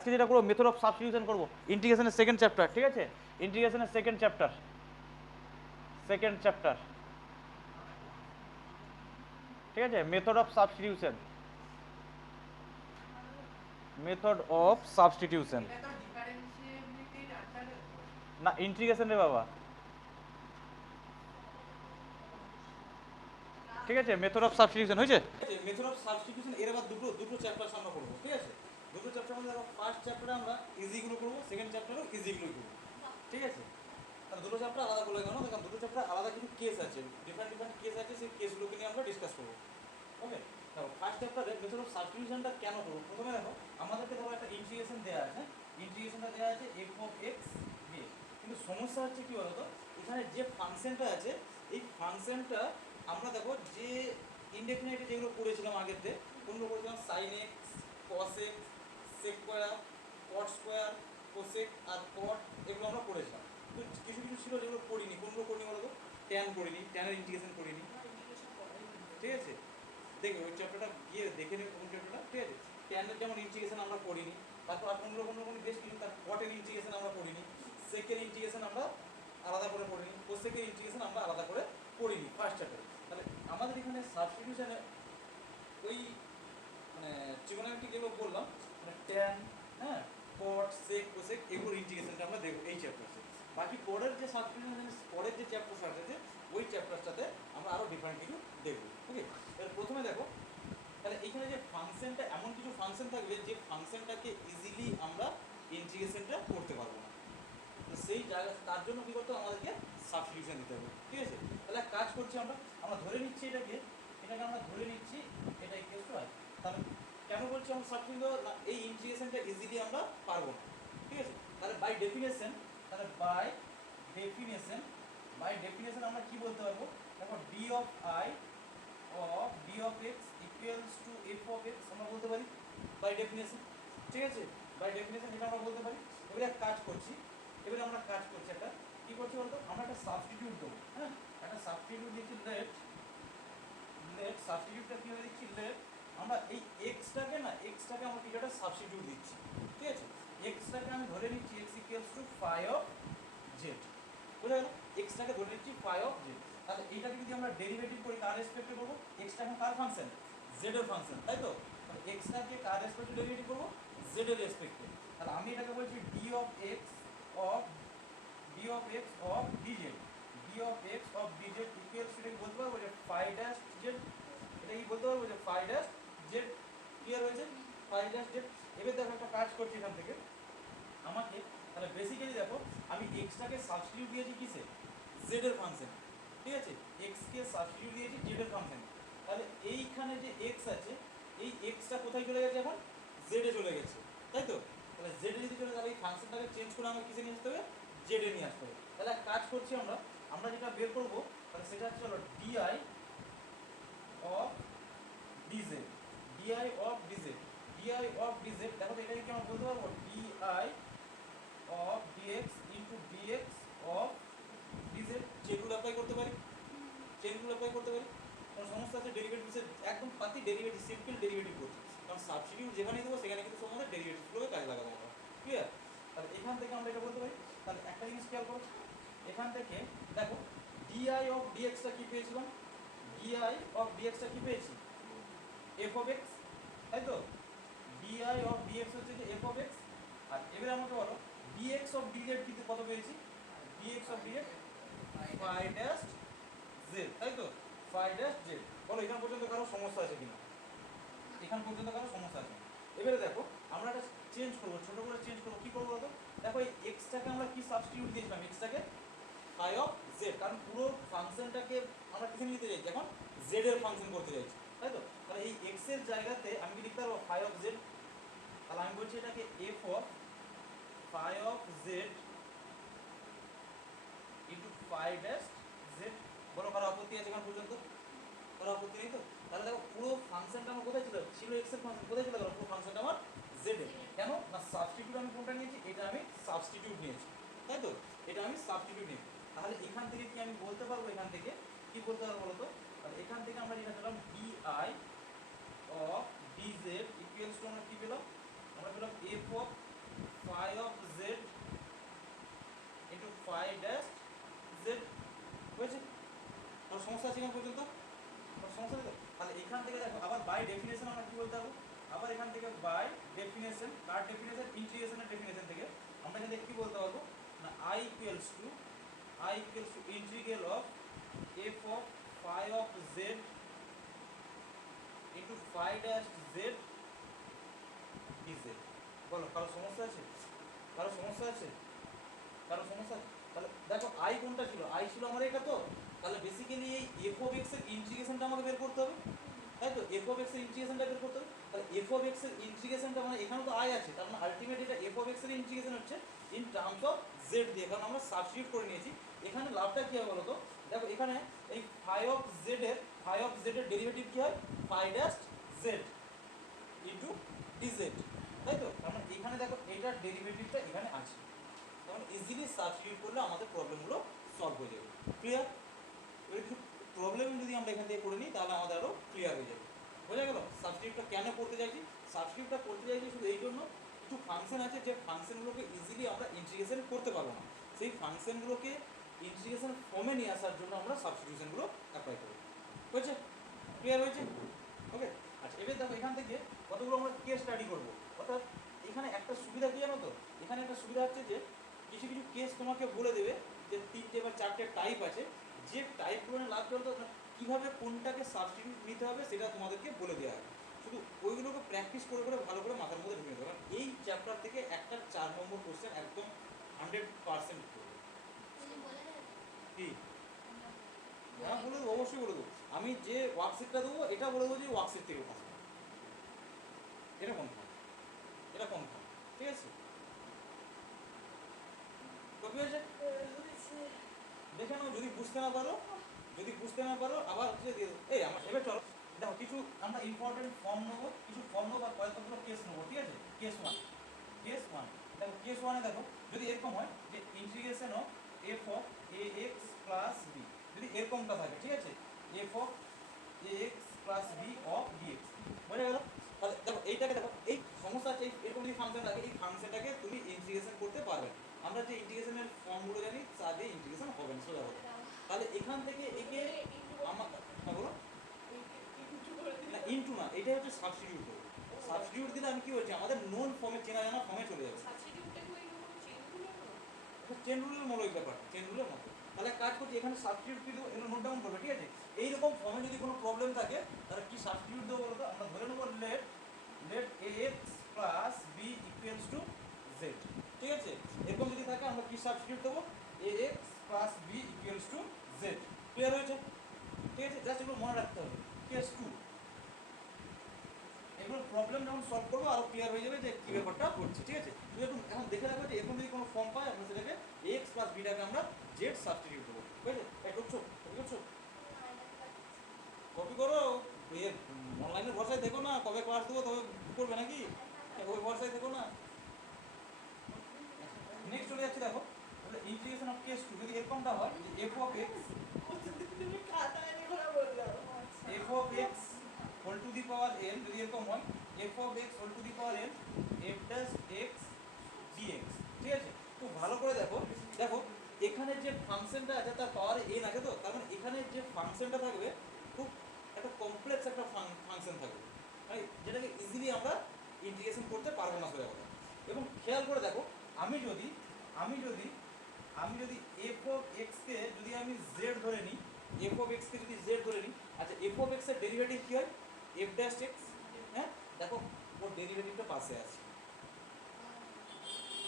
আজকে যেটা করবো মেথড অফ সাবস্টিটিউশন করবো, ইন্টিগ্রেশনের সেকেন্ড চ্যাপ্টার, ঠিক আছে? ইন্টিগ্রেশনের সেকেন্ড চ্যাপ্টার, ঠিক আছে? Method of substitution, method of substitution না ইন্টিগ্রেশন রে বাবা, ঠিক আছে? মেথড অফ সাবস্টিটিউশন হয়েছে। মেথড অফ সাবস্টিটিউশন এর আবার দুটো চ্যাপ্টার আমরা করবো, ঠিক আছে? দুটো চ্যাপ্টার মধ্যে দেখো, ফার্স্ট চ্যাপ্টারে আমরা ইজিগুলো করবো, সেকেন্ড চ্যাপ্টারেও ইজিগুলো করবো, ঠিক আছে? তাহলে দুটো চ্যাপ্টার আলাদা করলে কেন? দেখুন দুটো চ্যাপ্টার আলাদা কিছু কেস আছে, ডিফারেন্ট কেস আছে, সেই কেসগুলোকে নিয়ে আমরা ডিসকাস করবো। ওকে, দেখো ফার্স্ট চ্যাপ্টারে মেথড অফ সাবস্টিটিউশনটা কেন করবো? প্রথমে দেখো আমাদেরকে ধরো একটা ইন্টিগ্রেশন দেওয়া আছে, ইন্টিগ্রেশনটা দেওয়া আছে এফ অফ এক্স এ, কিন্তু সমস্যা হচ্ছে কি বলতো, এখানে যে ফাংশনটা আছে এই ফাংশনটা আমরা দেখো যে ইনডেফিনাইটে যেগুলো করেছিলাম আগেরতে, কোনগুলো করেছিলাম sine x, cos x, sec square, cot square, cosec আর কট, এগুলো আমরা করেছিলাম। তো কিছু কিছু ছিল যেগুলো করিনি, কোনগুলো করিনি বলতো? ট্যান করিনি, ট্যানের ইন্টিগ্রেশন করিনি, ঠিক আছে? দেখবে ওই চ্যাপ্টারটা গিয়ে দেখে নেবে কোন চ্যাপ্টারটা, ঠিক আছে? ট্যানের যেমন ইন্টিগ্রেশন আমরা করিনি, তারপর আর কোনগুলো বেশ কিছু, তার কটের ইন্টিগ্রেশন আমরা করিনি, সেকের ইন্টিগ্রেশন আমরা আলাদা করে পড়িনি, কোসেকের ইন্টিগ্রেশন আমরা আলাদা করে পড়িনি ফার্স্ট চ্যাপ্টারে। তাহলে আমাদের এখানে সাবস্টিটিউশনে ওই মানে ট্রিগোনোমেট্রিক যেগুলো বললাম, মানে ট্যান, হ্যাঁ, কট, সেক, কোসেক, এগুলোর ইন্টিগ্রেশনটা আমরা দেখবো এই চ্যাপ্টারে। বাকি পরের যে সাবস্টিটিউশন, পরের যে চ্যাপ্টারটা আছে ওই চ্যাপ্টারটাতে আমরা আরও ডিফারেন্ট কিছু দেখবো। ওকে, এবার প্রথমে দেখো, তাহলে এখানে যে ফাংশনটা, এমন কিছু ফাংশন থাকবে যে ফাংশনটাকে ইজিলি আমরা ইন্টিগ্রেশনটা করতে পারবো না, তো সেই জায়গা, তার জন্য কী করতে হবে, আমাদেরকে সাবস্টিটিউশন দিতে হবে, ঠিক আছে? তাহলে কাজ করছি আমরা, ধরে নিচ্ছি এটাকে আমরা ধরে নিচ্ছি এটা ইকুয়াল টু আই। তাহলে কেন বলছি আমরা সাবস্টিটিউশন না, এই ইন্টিগ্রেশনটা ইজিলি আমরা পারবো না, ঠিক আছে? তাহলে বাই ডেফিনেশন, বাই ডেফিনেশন আমরা কি বলতে পারবো? দেখো D of I of D of x equals two F of x আমরা বলতে পারি বাই ডেফিনেশন, ঠিক আছে? বাই ডেফিনেশন এটা আমরা বলতে পারি। এবারে এক কাজ করছি, একটা কি করছি বলতো, আমরা একটা সাবস্টিটিউট দেবো, হ্যাঁ, একটা সাবস্টিটিউট দিচ্ছি, লেট সাবস্টিটিউটটা কি হয়ে দিচ্ছি, লেট আমরা এই এক্সটাকে আমরা কিছু একটা সাবস্টিটিউট দিচ্ছি, ঠিক আছে? এক্সটাকে আমি ধরে নিচ্ছি x equals to phi of z, বুঝা গেল? এক্সটাকে ধরে নিচ্ছি ফাই অফ জেড। তাহলে এইটাকে যদি আমরা ডেরিভেটিভ করি কার রেসপেক্টে করবো? এক্সটা এখন কার ফাংশন? জেড এর ফাংশন, তাই তো? তাহলে এক্সটাকে কার রেসপেক্টে ডেরিভেটিভ করবো? জেড এর রেসপেক্টে। তাহলে আমি এটাকে বলছি D of x of DZ, D of x of dz equals two, বলতে পারবো যে ফাই ড্যাশ জেড, এটা কি বলতে পারবো যে ফাই ড্যাশ জেড, ক্লিয়ার হয়েছে? Phi dash z. এবার দেখো একটা কাজ করছি এখান থেকে আমাকে, তাহলে বেসিক্যালি দেখো আমি এক্সটাকে সাবস্টিটিউট দিয়েছি কিসে? জেড এর ফাংশন, ঠিক আছে? এক্স কে সাবস্টিটিউট দিয়েছি জেড এর ফাংশন। তাহলে এইখানে যে এক্স আছে, এই এক্সটা কোথায় চলে গেছে এখন? জেড এ চলে গেছে, তাই তো? তাহলে জেড এ যদি চলে, তাহলে এই ফাংশনটাকে চেঞ্জ করে আমাকে কিসে নিয়ে আসতে হবে? জেড এ নিয়ে আসতে হবে। তাহলে এক কাজ করছি আমরা যেটা বের করবো, তাহলে সেটা হচ্ছে হলো d I of dz, d I of dz, d I of dz. দেখো তো এটাকে কি আমরা বলতে পারবো? D I of dx into dx of dz. চেনগুলো অ্যাপ্লাই করতে পারি, কোনো সমস্যা আছে? ডেরিভেটিভসের একদম পাতি ডেরিভেটিভ, সিম্পল ডেরিভেটিভ করছি, কারণ সাবস্টিটিউট যেখানেই দেবো সেখানে কিন্তু আমাদের ডেরিভেটিভগুলোকে কাজে লাগাবো আমরা, ক্লিয়ার? তাহলে এখান থেকে আমরা এটা বলতে পারি। তাহলে একটা জিনিস খেয়াল করো, এখান থেকে দেখো ডিআই অফ ডিএক্সটা কি পেয়েছিলাম? ডিআই অফ ডিএক্সটা কি পেয়েছি? এফ অফ এক্স, তাই তো? ডিআই অফ ডিএক্স হচ্ছে যে এফ অফ এক্স। আর এবারে আমাকে বলো ডিএক্স অফ ডিজেড কিন্তু কত পেয়েছি? Dx of dz phi dash z, তাই তো? Phi dash z. বলো এখান পর্যন্ত কারো সমস্যা আছে কিনা? এবারে দেখো আমরা এটা চেঞ্জ করবো, ছোট করে চেঞ্জ করবো, কি করবো বলতো? দেখো এই এক্সটাকে আমরা কি সাবস্টিটিউট দিয়েছিলাম? এক্সটাকে ফাই অফ জেড, কারণ পুরো ফাংশনটাকে আমরা কিসে নিতে চাইছি এখন? জেড এর ফাংশন করতে চাইছি, তাই তো? তাহলে এই এক্স এর জায়গাতে আমি কি লিখতে পারবো? Phi of z. তাহলে আমি বলছি এটাকে f of phi of z into phi dash z. বলো কারো আপত্তি আছে এখন পর্যন্ত? কারো আপত্তি নেই তো? তাহলে দেখো পুরো ফাংশনটা আমার কোথায় ছিল এক্স এর ফাংশন, কোথায় ছিল? দেখো পুরো ফাংশনটা আমার জেড এ। কেন না, সাবস্টিটিউট আমি কোনটা নিয়েছি? এটা আমি সাবস্টিটিউট নিয়েছি, তাই তো? এটা আমি সাবস্টিটিউট নিয়েছি। তাহলে এখান থেকে কি আমি বলতে পারবো, এখান থেকে কি বলতে পারবো বলো তো? তাহলে এখান থেকে আমরা যেটা পেলাম d I of dz equals to আমরা কি পেলাম? আমরা পেলাম এফ অফ এখান থেকে দেখো আবার বাই ডেফিনেশন আমরা কি বলতে পারবো, আবার এখান থেকে বাই ডেফিনেশন, কার ডেফিনেশন, ইন্টিগ্রেশনের ডেফিনেশন থেকে আমরা এখান থেকে কি বলতে পারবো না i equals to integral of f of phi of z into phi dash z dz। বলো কারো সমস্যা আছে, কারো সমস্যা আছে, কারো সমস্যা আছে? তাহলে দেখো i কোনটা ছিল, i ছিল আমার এটা, তো তাহলে বেসিক্যালি এই f অফ x এর ইন্টিগ্রেশনটা আমাকে বের করতে হবে, তাই তো f অফ x এর ইন্টিগ্রেশনটা বের করতে হবে। তাহলে f অফ x এর ইন্টিগ্রেশনটা মানে এখানে তো i আছে, তার মানে আলটিমেট এটা f অফ x এর ইন্টিগ্রেশন হচ্ছে ইন টার্মস অফ z দিয়ে, কারণ আমরা সাবস্টিটিউট করে নিয়েছি। এখানে লাভটা কি হবে বলো তো, দেখো এখানে এই phi অফ z এর ডেরিভেটিভ কি হয়, phi dash z into dz, তাই তো। তার মানে এখানে দেখো এটার ডেরিভেটিভটা এখানে আছে, তখন ইজিলি সাবস্টিটিউট করলে আমাদের প্রবলেমগুলো সলভ হয়ে যাবে। ক্লিয়ার? এবার কিছু প্রবলেম যদি আমরা এখান থেকে করে নিই তাহলে আমাদের আরও ক্লিয়ার হয়ে যাবে। বোঝা গেল সাবস্টিটিউটটা কেন করতে চাইছি? সাবস্টিটিউটটা করতে চাইছি শুধু এই জন্য, কিছু ফাংশন আছে যে ফাংশনগুলোকে ইজিলি আমরা ইন্টিগ্রেশন করতে পারবো না, সেই ফাংশনগুলোকে ইন্টিগ্রেশন ফর্মে নিয়ে আসার জন্য আমরা সাবস্টিটিউশনগুলো অ্যাপ্লাই করব। হয়েছে? ক্লিয়ার হয়েছে? ওকে। আচ্ছা এবার দেখো এখান থেকে কতগুলো আমরা কেস স্টাডি করবো। অর্থাৎ এখানে একটা সুবিধা কি জানো তো, এখানে একটা সুবিধা হচ্ছে যে কিছু কিছু কেস তোমাকে বলে দেবে যে 3টে বা 4টে টাইপ আছে, যে টাইপগুলো লাভ করতে কীভাবে কোনটাকে সাবস্টিটিউট নিতে হবে সেটা তোমাদেরকে বলে দেওয়া হবে। শুধু ওইগুলোকে প্র্যাকটিস করে করে ভালো করে মাথার মধ্যে ঢুকে দেবে, কারণ এই চ্যাপ্টার থেকে একটা 4 নম্বর কোশ্চেন একদম 100% করবে। কি? হ্যাঁ বলে দেবো, অবশ্যই বলে দেবো। আমি যে ওয়ার্কশিটটা দেবো এটা বলে দেবো যে ওয়ার্কশিট থেকে পাস, এটা কনফার্ম, এটা কনফার্ম, ঠিক আছে? কপি হয়েছে? দেখে নাও, যদি বুঝতে না পারো, যদি বুঝতে না পারো আবার হচ্ছে দিয়ে দেবো। এই আমার এবার চলো দেখো কিছু আমরা ইম্পর্টেন্ট ফর্ম নেবো, কিছু ফর্ম নেবো আর কয়েকগুলো কেস নেবো, ঠিক আছে? কেস ওয়ান, দেখো কেস ওয়ানে দেখো যদি এরকম হয় যে integration of f of a x plus b, যদি এরকমটা থাকে, ঠিক আছে, f of a x plus b of dx, বোঝা গেল? তাহলে দেখো এইটাকে দেখো, এই সমস্যা আছে এরকম যদি ফাংশন থাকে, এই ফাংশনটাকে তুমি ইন্টিগ্রেশন করতে পারবে। আমরা যে ইন্টিগ্রেশনের ফর্মগুলো জানি তা দিয়ে ইন্টিগ্রেশন হবে না, সোজা কথা। তাহলে এখান থেকে একে আমার, হ্যাঁ বলো না, ইনটু না, এটাই হচ্ছে সাবস্টিটিউট করবো। সাবস্টিটিউট দিলে আমি কি হচ্ছে আমাদের নোন ফর্মে, চেনা জানা ফর্মে চলে যাবে। চেন রুলের মতো ওই ব্যাপারটা, চেন রুলের মতো। তাহলে কাজ করছি এখানে সাবস্টিটিউট কি দেবো, এগুলো নোট ডাউন করবে, ঠিক আছে? এইরকম ফর্মে যদি কোনো প্রবলেম থাকে তাহলে কি সাবস্টিটিউট দেবো বলতো, আমরা ধরে নেবো let a x plus b equals to z, ঠিক আছে? এরকম যদি থাকে আমরা কি সাবস্টিটিউট দেবো, a x plus b equals to z. Clear হয়েছে? ঠিক আছে, জাস্ট এগুলো মনে রাখতে হবে। কেস টু, এগুলো প্রবলেম যখন সলভ করবো আরও ক্লিয়ার হয়ে যাবে যে কী ব্যাপারটা করছে, ঠিক আছে? তুমি একটু এখন দেখে রাখো যে এরকম যদি কোনো ফর্ম পাই আমরা সেটাকে এক্স প্লাস বিটাকে আমরা জেড সাবস্টিটিউট দেবো, বুঝলে? এই করছো, কপি করছো, কপি করো, অনলাইনের ভরসায় দেখো না, কবে ক্লাস দেবো তবে করবে নাকি, ওই ভরসায় দেখো না। নেক্সট চলে যাচ্ছে দেখো, তাহলে ইন্টিগ্রেশন অফ কেস টু যদি এরকমটা হয় যে f of x whole to the power n, যদি এরকম হয় f of x whole to the power n f dash x dx, ঠিক আছে? খুব ভালো করে দেখো, দেখো এখানে যে ফাংশনটা আছে তার পাওয়ার এন আছে, তো তার মানে এখানে যে ফাংশনটা থাকবে খুব একটা কমপ্লেক্স একটা ফাংশন থাকবে, মানে যেটাকে ইজিলি আমরা ইন্টিগ্রেশন করতে পারবো না সোজা কথা। এবং খেয়াল করে দেখো আমি যদি এফ অফ এক্সকে যদি আমি জেড ধরে নিই, এফ অফ এক্সকে যদি জেড ধরে নিই, আচ্ছা এফ অফ এক্সের ডেরিভেটিভ কী হয়, এফ ড্যাশ এক্স, হ্যাঁ দেখো ওর ডেরিভেটিভটা পাশে আছে,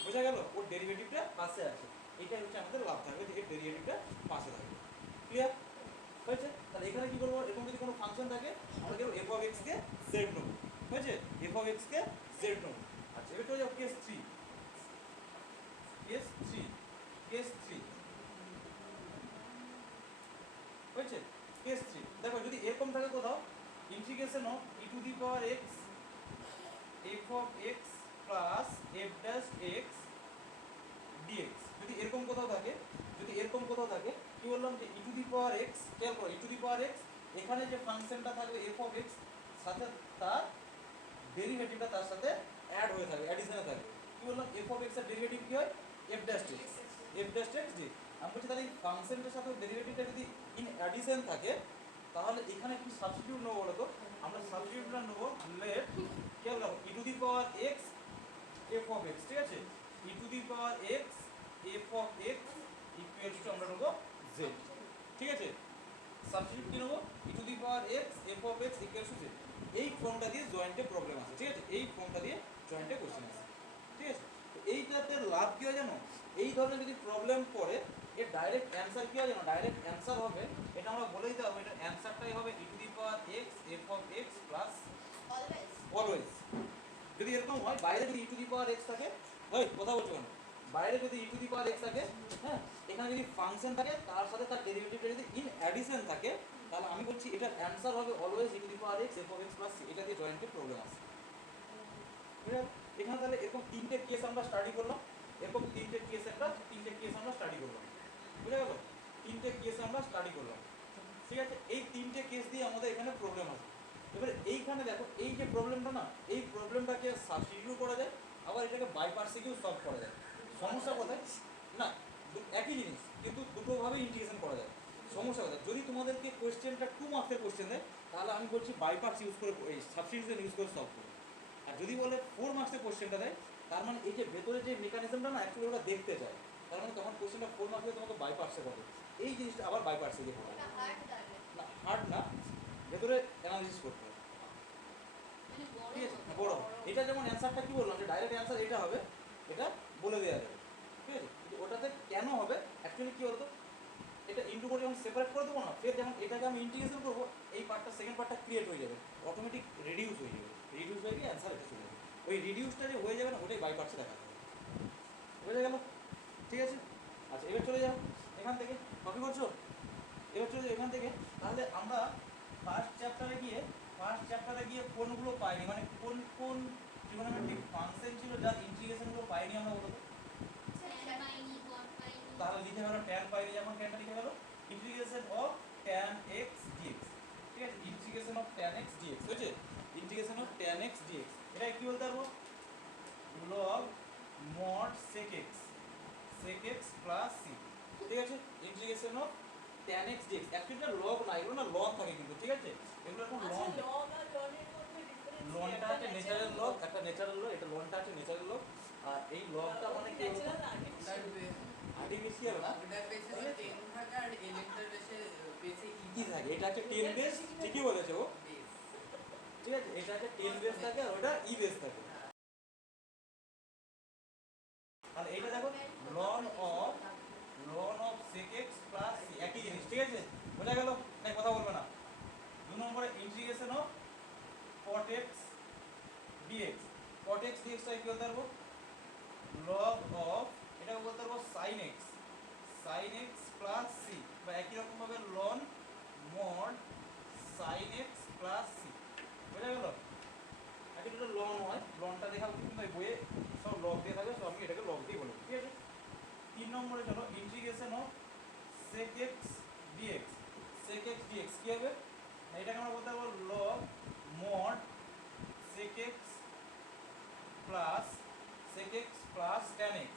বোঝা গেল? ওর ডেরিভেটিভটা পাশে আছে, এটাই হচ্ছে আমাদের লাভ থাকবে যে এর ডেরিভেটিভটা পাশে থাকবে। ক্লিয়ার হয়েছে? তাহলে এখানে কি করবো, এরকম যদি কোনো ফাংশন থাকে আমরা কেউ এফ অফ এক্সকে জেড নেবো, হয়েছে? এফ অফ এক্সকে জেড নেবো। আচ্ছা এবার চলে যাও কেস থ্রি, হয়েছে? কেস থ্রি দেখো যদি এরকম থাকে কোথাও integration of e to the power x f of x plus f dash x dx, যদি এরকম কোথাও থাকে, কি বললাম যে ই টু দি পাওয়ার এক্স, খেয়াল করো ই টু দি পাওয়ার এক্স, এখানে যে ফাংশনটা থাকবে এফ অফ এক্স সাথে তার ডেরিভেটিভটা তার সাথে অ্যাড হয়ে থাকবে, অ্যাডিশনে থাকবে। কি বললাম এফ অফ এক্স এর ডেরিভেটিভ কি হয়, এফ ড্যাশ এক্স ডি। আমি বলছি তাহলে এই ফাংশনটার সাথে ডেরিভেটিভটা যদি ইন অ্যাডিশন থাকে তাহলে এখানে কি সাবস্টিটিউট নেবো বলো তো, আমরা সাবস্টিটিউটটা নেব লেট কি হলো e to the power x f of x, ঠিক আছে, e to the power x f of x equals to আমরা নেব z, ঠিক আছে। সাবস্টিটিউট কি নেব e to the power x f of x equals to z। এই ফর্মটা দিয়ে জয়েন্টে প্রবলেম আছে, ঠিক আছে, এই ফর্মটা দিয়ে জয়েন্টে কোশ্চেন আছে, ঠিক আছে। তো এইটাতে লাভ কি হয় জানো, এই ধরনের যদি প্রবলেম পড়ে এর ডাইরেক্ট অ্যান্সার কি হয় জানো, ডাইরেক্ট অ্যান্সার হবে, এটা আমরা বলে দিতে পারবো, এটা অ্যান্সারটাই হবে e to the power x f of x plus always. যদি এরকম হয় বাইরে যদি e to the power x থাকে, ওই কথা বলছো কেন, বাইরে যদি e to the power x থাকে, হ্যাঁ, এখানে যদি ফাংশন থাকে তার সাথে তার ডেরিভেটিভটা যদি ইন অ্যাডিশন থাকে, তাহলে আমি বলছি এটার অ্যান্সার হবে always e to the power x f of x plus c। এটা দিয়ে জয়েন্টে প্রবলেম আছে, বুঝলে? এখানে তাহলে এরকম তিনটে কেস আমরা স্টাডি করলাম, এরকম তিনটে কেস আমরা স্টাডি করলাম, বুঝে গেল? তিনটে কেস আমরা স্টাডি করলাম, ঠিক আছে। এই তিনটে কেস দিয়ে আমাদের এখানে প্রবলেম আছে। এবারে এইখানে দেখো এই যে প্রবলেমটা না, এই প্রবলেমটাকে সাবস্টিটিউট করা যায়, আবার এটাকে বাই পার্টসেও সলভ করা যায়। সমস্যা কোথায় না, একই জিনিস কিন্তু দুটোভাবে ইন্টিগ্রেশন করা যায়। সমস্যা কোথায়, যদি তোমাদেরকে কোয়েশ্চেনটা 2 মার্কসের কোয়েশ্চেন দেয় তাহলে আমি বলছি বাই পার্টস ইউজ করে, এই সাবস্টিটিউশন ইউজ করে সলভ করো। আর যদি বলে 4 মার্কসের কোয়েশ্চেনটা দেয়, তার মানে এই যে ভেতরে যে মেকানিজমটা না অ্যাকচুয়ালি ওরা দেখতে চায়, তার মানে তখন কোয়েশ্চেনটা 4 মার্কসে তোমাকে বাই পার্টসে পাবে, এই জিনিসটা আবার বাই পার্টসে দিয়ে পড়া না, হার্ড না, ভেতরে অ্যানালিসিস করতে হবে, ঠিক আছে, বড়। এটা যেমন অ্যান্সারটা কি বললাম যে ডাইরেক্ট অ্যান্সার এটা হবে, এটা বলে দেওয়া যাবে, ঠিক আছে। কিন্তু ওটাতে কেন হবে অ্যাকচুয়ালি কি বলতো, এটা ইন্টু করে যখন সেপারেট করে দেবো না, ফের যখন এটাকে আমি ইন্টিগ্রেশন করবো, এই পার্টটা সেকেন্ড পার্টটা ক্রিয়েট হয়ে যাবে, অটোমেটিক রিডিউস হয়ে যাবে, রিডিউস হয়ে গিয়ে অ্যান্সার এটা চলে যাবে। ওই রিডিউসটা যে হয়ে যাবে না, ওটাই বাই পার্টসে দেখা যাবে, বুঝে গেল? ঠিক আছে, আচ্ছা এবার চলে যাও এখান থেকে, কপি করছো, এবার চলে যাও এখান থেকে। তাহলে আমরা ফার্স্ট চ্যাপ্টারে গিয়ে কোনগুলো পাইনি, মানে কোন কোন ট্রিগোনোমেট্রিক ফাংশন ছিল যার ইন্টিগ্রেশনগুলো পাইনি আমরা, বলতো? তাহলে লিখে গেল tan পাইনি, যেমন ট্যানটা লিখে গেল integration of tan x dx, ঠিক আছে, integration of tan x dx হয়েছে, integration of tan x dx। এটা কি বলতে পারবো, log mod sec x plus c, ঠিক আছে, integration of tan x dx। Actually এটা লগ না, এগুলো না লগ থাকে কিন্তু, ঠিক আছে, এগুলো এখন লগ, লনটা আছে ন্যাচারাল লগ, একটা ন্যাচারাল লগ, এটা লনটা আছে ন্যাচারাল লগ, আর এই লগটা মানে কি আর্টিফিশিয়াল না, ওটা বেশে 10 থাকে আর এলিমেন্টার বেশে কি থাকে, এটা হচ্ছে 10 বেস, ঠিকই বলেছো ও, ঠিক আছে, এটা হচ্ছে 10 বেস থাকে আর ওটা ই বেস থাকে। তাহলে এইটা দেখো ln of sec x plus c, একই জিনিস, ঠিক আছে, বোঝা গেল? না কথা বলবে না। 2 নম্বরে integration of cot x dx, cot x dx টা কি বলতে পারবো, log of, এটা বলতে পারবো sin x প্লাস c, বা একই রকম ভাবে ln mod sin x plus c, বোঝা গেল? আগে যেটা লন হয়, লনটা দেখাবো কিন্তু এই বইয়ে সব লগ দিয়ে থাকবে, সো আমি এটাকে লগ দিয়ে বলবো, ঠিক আছে। 3 নম্বরে চলো integration of sec x dx, sec x dx কি হবে, এটাকে আমরা বলতে পারবো log mod sec x plus tan x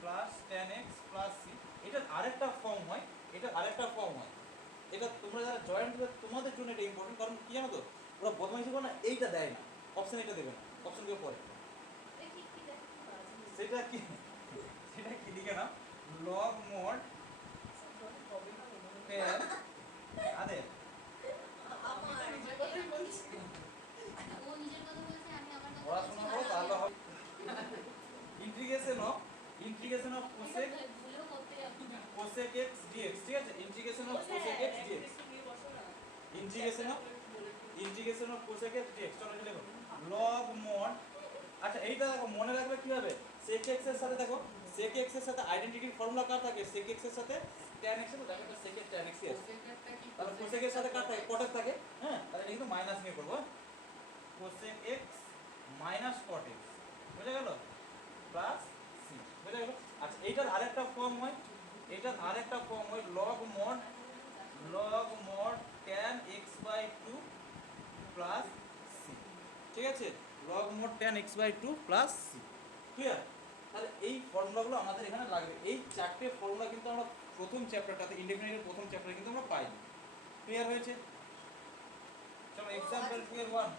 plus c। এটার আরেকটা ফর্ম হয়, এটা তোমরা যারা জয়েন্ট হবে তোমাদের জন্য এটা ইম্পর্টেন্ট, কারণ কি জানো তো, ওরা বদমাইশি করে না, এইটা দেয় না, অপশন এটা দেবে না, অপশন দেবে পরে। সেটা কি লিখে না, log mod tan, আরে পড়াশোনা করো তাহলে হবে। Integration of cosec x dx, ঠিক আছে, integration of cosec x dx, integration of cosec x dx, চলো এটা লিখো log mod, আচ্ছা এইটা দেখো মনে রাখবে কিভাবে, sec x এর সাথে দেখো, sec x এর সাথে আইডেন্টিটির ফর্মুলা কার থাকে, sec x এর সাথে tan x এর, দেখো sec x tan x আছে, তাহলে cosec এর সাথে কার থাকে, cot x থাকে, হ্যাঁ, তাহলে এটা কিন্তু মাইনাস নিয়ে করব, cosec x minus cot x, বুঝা গেল, প্লাস c, বুঝা গেল। আচ্ছা এইটার আরেকটা ফর্ম হয়, log mod tan x/2 plus c, ঠিক আছে, log mod tan x/2 plus c, clear? তাহলে এই ফর্মুলাগুলো আমাদের এখানে লাগবে, এই চারটে ফর্মুলা কিন্তু আমরা প্রথম চ্যাপ্টারটাতে, ইনডেফিনিটের প্রথম চ্যাপ্টারে কিন্তু আমরা পাইনি, ক্লিয়ার হয়েছে? চলো এক্সাম্পল 2 এর 1,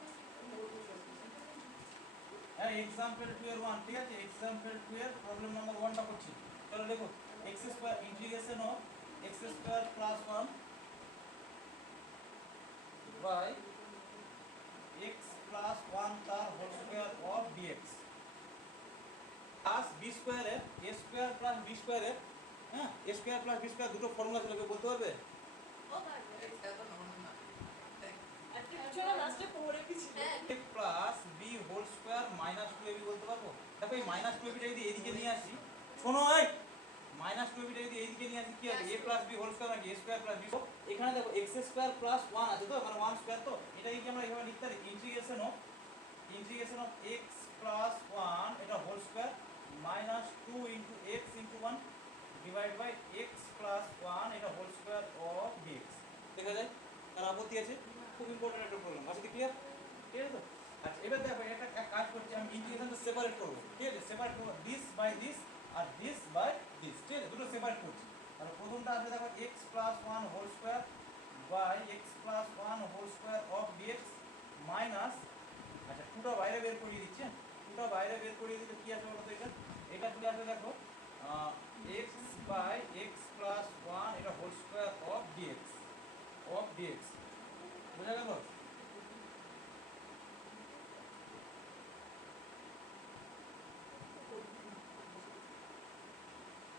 হ্যাঁ এক্সাম্পল 2 এর 1, ঠিক আছে এক্সাম্পল 2 এর প্রবলেম নাম্বার 1টা করছি। চলো দেখো x square integration of x square plus 1 by x plus 1 তার whole square of dx plus b স্কয়ারের a স্কয়ার প্লাস b স্কয়ারের, হ্যাঁ a square plus b square দুটো ফর্মুলা ছিল, কেউ বলতে পারবে? এটা তো নরমাল না। a plus b whole square minus 2ab বলতে পারবো? দেখো এই মাইনাস 2ab টা যদি এদিকে নিয়ে আসি, শোনো এই মাইনাস 2ab টা যদি এইদিকে নিয়ে আসি কি হবে? a plus b whole square নাকি a স্কয়ার প্লাস b, এখানে দেখো x স্কয়ার প্লাস 1 আছে তো, মানে 1 স্কয়ার, তো এটাকে কি আমরা এভাবে লিখতে পারি ইন্টিগ্রেশন অফ x প্লাস 1 এটা whole square minus 2 into x into 1 divide by x plus 1 এটা হোল স্কয়ার অফ dx। দেখা যায় তার আপত্তি আছে? খুব ইম্পর্টেন্ট একটা প্রবলেম আছে, ক্লিয়ার? ঠিক আছে তো? আচ্ছা এবার দেখো একটা এক কাজ করছি, আমি ইন্টিগ্রেশনটা সেপারেট করব, ঠিক আছে সেপারেট করব দিস বাই দিস আর দিস বাই দিস, ঠিক আছে দুটো সেপারেট করছি। আর প্রথমটা আসবে দেখো x plus 1 whole square by x plus 1 whole square of dx minus, আচ্ছা টুটা বাইরে বের করিয়ে দিচ্ছি, টুটা বাইরে বের করিয়ে দিলে কি আসবে বলো তো? এটা চলে আসবে দেখো x বাই x প্লাস 1 এটা হোল স্কয়ার অফ dx বুঝা গেল?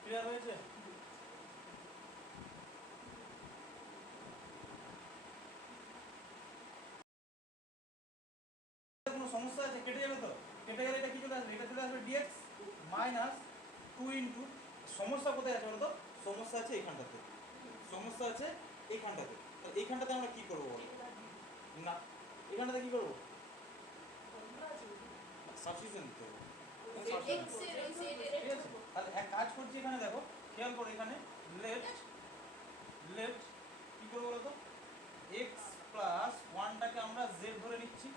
ক্লিয়ার হয়েছে? কোনো সমস্যা আছে? কেটে যাবে তো? কেটে গেলে এটা কি চলে আসবে? এটা চলে আসবে dx মাইনাস 2 ইনটু, সমস্যা কোথায় আছে বলো তো? সমস্যা আছে এইখানটাতে, সমস্যা আছে এইখানটাতে। তাহলে এইখানটাতে আমরা কি করব বলো? না এখানটাতে কি করব? সাবস্টিটিউশন দিতে হবে, ঠিক আছে? তাহলে এক কাজ করছি, এখানে দেখো খেয়াল করো, এখানে লেট কি করবো বলো তো? x প্লাস 1টাকে আমরা z ধরে নিচ্ছি,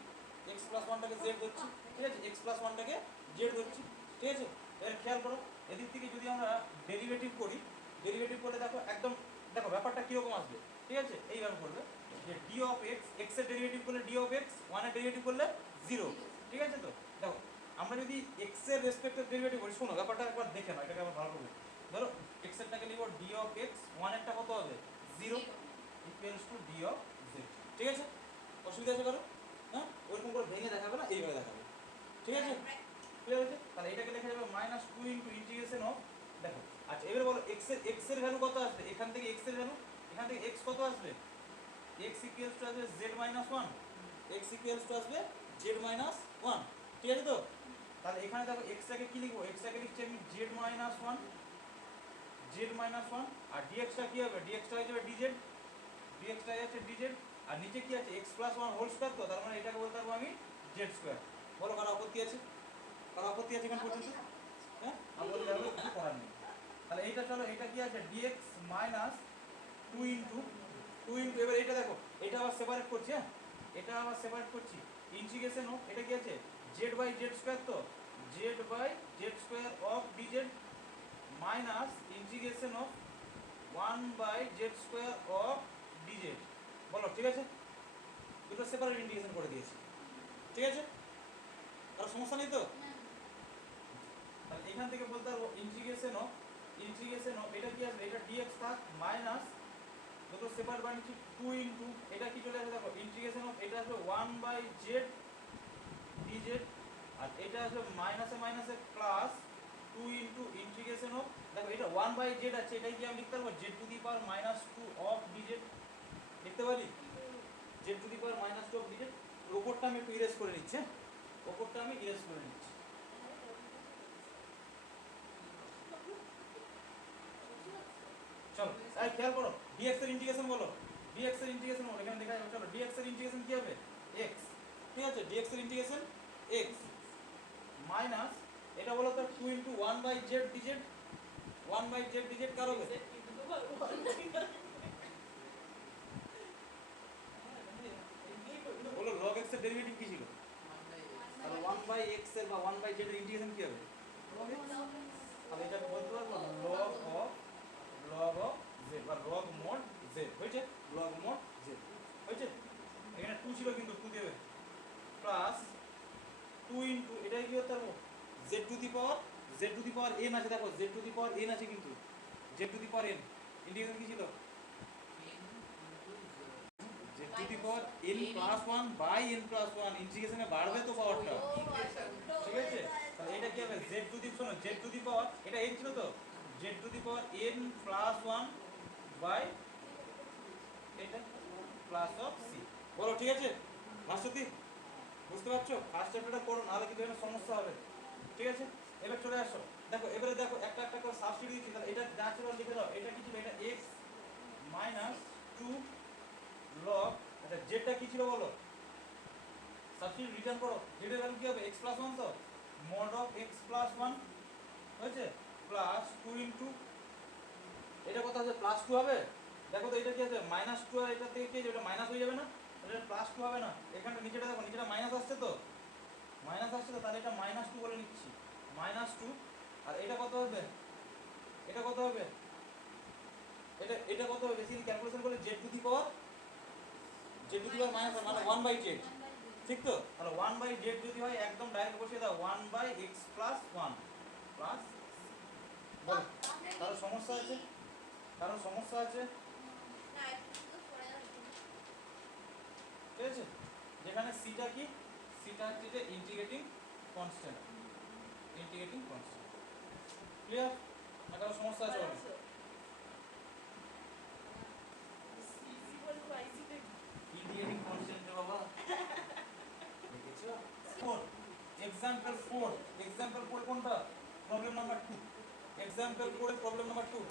x প্লাস 1টাকে z ধরছি, ঠিক আছে x প্লাস 1টাকে z ধরছি, ঠিক আছে? এবার খেয়াল করো এদিক থেকে যদি আমরা ডেরিভেটিভ করি, ডেরিভেটিভ করলে দেখো একদম দেখো ব্যাপারটা কিরকম আসবে, ঠিক আছে এইভাবে করবে যে d অফ x, x এর ডেরিভেটিভ করলে d অফ x, 1 এর ডেরিভেটিভ করলে 0, ঠিক আছে তো? দেখো আমরা যদি x এর রেসপেক্টের ডেরিভেটিভ করি, শোনো ব্যাপারটা একবার দেখে নাও, এটাকে আবার ভালো করে ধরো x এরটাকে লিখব d অফ x, 1 এরটা কত হবে 0 equals to d of z, ঠিক আছে? অসুবিধা আছে কারো? হ্যাঁ ওইরকম করে ভেঙে দেখাবে না, এইভাবে দেখাবে, ঠিক আছে ক্লিয়ার হয়েছে? তাহলে এটাকে লেখা যাবে মাইনাস 2 ইনটু ইন্টিগ্রেশন অফ, দেখো আচ্ছা এবারে বলো x এর ভ্যালু কত আসবে? এখান থেকে x এর ভ্যালু, এখান থেকে x কত আসবে? x ইকুয়ালস টু আসবে z minus 1, x equals two আসবে z মাইনাস 1, ঠিক আছে তো? তাহলে এখানে দেখো x টাকে কি লিখবো? x টাকে লিখছি আমি z মাইনাস 1, আর dx টা কি হবে? dx টা হয়ে যাবে dz, dx টা হচ্ছে dz, আর নিচে কি আছে x প্লাস 1 হোল স্কয়ার, তো তার মানে এটাকে বলতে পারবো আমি z স্কয়ার। বলো কারো আপত্তি আছে? কারো আপত্তি আছে এখানে পর্যন্ত? হ্যাঁ আপত্তি হবে, কিছু করার নেই। তাহলে এইটা চলো, এটা কি আছে dx মাইনাস 2 ইনটু এবার এটা দেখো, এটা আবার সেপারেট করছি, হ্যাঁ এটা আবার সেপারেট করছি, ইন্টিগ্রেশন অফ এটা কি আছে z বাই z স্কয়ার, তো z by z square of dz minus integration of 1 by z square of dz। বলো ঠিক আছে? দুটো সেপারেট ইন্টিগ্রেশন করে দিয়েছি, ঠিক আছে? আর সমস্যা নেই তো? তাহলে এখান থেকে বলতে পারবো ইন্টিগ্রেশন অফ এটা কি আসবে? এটা dx থাক মাইনাস দুটো সেপারেট বানিয়েছি 2 ইনটু এটা কি চলে আসবে দেখো ইন্টিগ্রেশন অফ এটা আসবে 1 বাই z dz, আর এটা আসবে মাইনাসে মাইনাসে প্লাস 2 ইনটু ইন্টিগ্রেশন অফ, দেখো এটা 1 বাই z আছে, এটাই কি আমি লিখতে পারবো z to the power minus 2 of dz, লিখতে পারি z to the power minus 2 of dz। ওপরটা আমি একটু ইরেজ করে নিচ্ছি, হ্যাঁ ওপরটা আমি ইরেজ করে নিচ্ছি। চলো এই খেয়াল করো dx এর ইন্টিগ্রেশন বলো, dx এর ইন্টিগ্রেশন বলো, এখানে দেখা যাবে চলো dx এর ইন্টিগ্রেশন কি হবে x, ঠিক আছে dx এর ইন্টিগ্রেশন x মাইনাস এটা বলো তো 2 into 1 by z dz, 1 by z dz কার হবে? বলো log x এর ডেরিভেটিভ কি ছিল? তাহলে 1 বাই x এর বা 1 বাই z এর ইন্টিগ্রেশন কি হবে? তাহলে এটা বলতে পারবো log of z বা log mod z, হয়েছে log mod z, হয়েছে? এখানে 2 ছিল কিন্তু টু দি পাওয়ার n আছে, দেখো z to the power n আছে, কিন্তু z to the power n integration কি ছিল, z to the power n plus 1 by n plus 1, ইন্টিগ্রেশনে বাড়বে তো পাওয়ারটা, ঠিক আছে। তাহলে এটা কি হবে, z টু দি, শোনো z টু দি পাওয়ার, এটা n ছিল তো, z to the power n plus 1 by এটা প্লাস অফ c, বলো ঠিক আছে। ভাস্বতী বুঝতে পারছো, ফার্স্ট চ্যাপ্টারটা করো, নাহলে কিন্তু এখানে সমস্যা হবে, ঠিক আছে। এবার চলে আসো, দেখো এবারে দেখো একটা একটা করে সাবস্টিটিউট দিচ্ছি, তাহলে এটা যা ছিল লিখে দাও, এটা কি ছিল, এটা x মাইনাস 2 log, আচ্ছা জেডটা কি ছিল বলো, সাবস্টিটিউট রিটার্ন করো, জেডের ভ্যালু কি হবে, x প্লাস 1, তো mod অফ x প্লাস 1 হয়েছে প্লাস 2 ইনটু, এটা কত আছে, প্লাস 2 হবে, দেখো তো এটা কি আছে মাইনাস 2, আর এটা থেকে কি আছে, এটা মাইনাস হয়ে যাবে না, এটা প্লাস 2 হবে না, এখানে নিচেটা দেখো, নিচেটা মাইনাস আসছে তো, মাইনাস আসছে তো, তাহলে এটা মাইনাস 2 বলে নিচ্ছি, মাইনাস 2, আর এটা কত হবে, এটা কত হবে, এটা কত হবে, বেশি ক্যালকুলেশন করলে z to the power minus মানে 1/z, ঠিক তো, তাহলে 1/z যদি হয় একদম ডাইরেক্ট বসিয়ে দাও, 1/x প্লাস 1 প্লাস, বলো কারো সমস্যা আছে, কারো সমস্যা আছে, ঠিক আছে। যেখানে সিটা কি, সিটা হচ্ছে যে ইন্টিগ্রেটিং কনস্ট্যান্ট, ক্লিয়ার, না কারো সমস্যা আছে বলো, ইন্টিগ্রেটিং কনস্ট্যান্ট রে বাবা, দেখেছো 4, এক্সাম্পল 4 কোনটা, প্রবলেম নাম্বার 2, এক্সাম্পল 4 এর প্রবলেম নাম্বার 2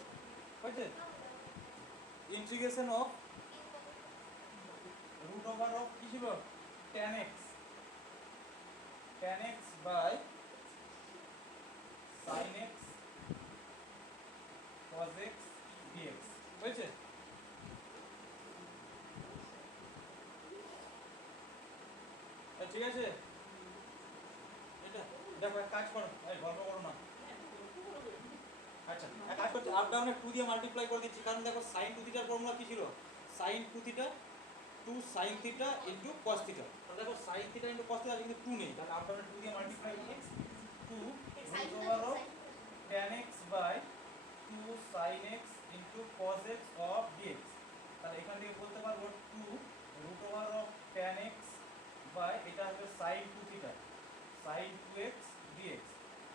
হয়েছে, integration of root over of কি ছিল, tan x by sin x cos x dx হয়েছে, ঠিক আছে। এটা দেখো এক কাজ করো, এই গল্প করো না, আচ্ছা এক কাজ করছি, আপ ডাউনে 2 দিয়ে মাল্টিপ্লাই করে দিচ্ছি, কারণ দেখো sin 2 থিটার ফর্মুলা কি ছিল, sin 2 theta 2 sin theta into cos theta, তাহলে দেখো sin theta into cos theta কিন্তু 2 নেই, তাহলে আপ ডাউনে 2 দিয়ে মাল্টিপ্লাই করছি, 2 root over of tan x by 2 sin x into cos x of dx, তাহলে এখান থেকে বলতে পারবো 2 root over of tan x by এটা হবে sin 2 theta sin 2x dx,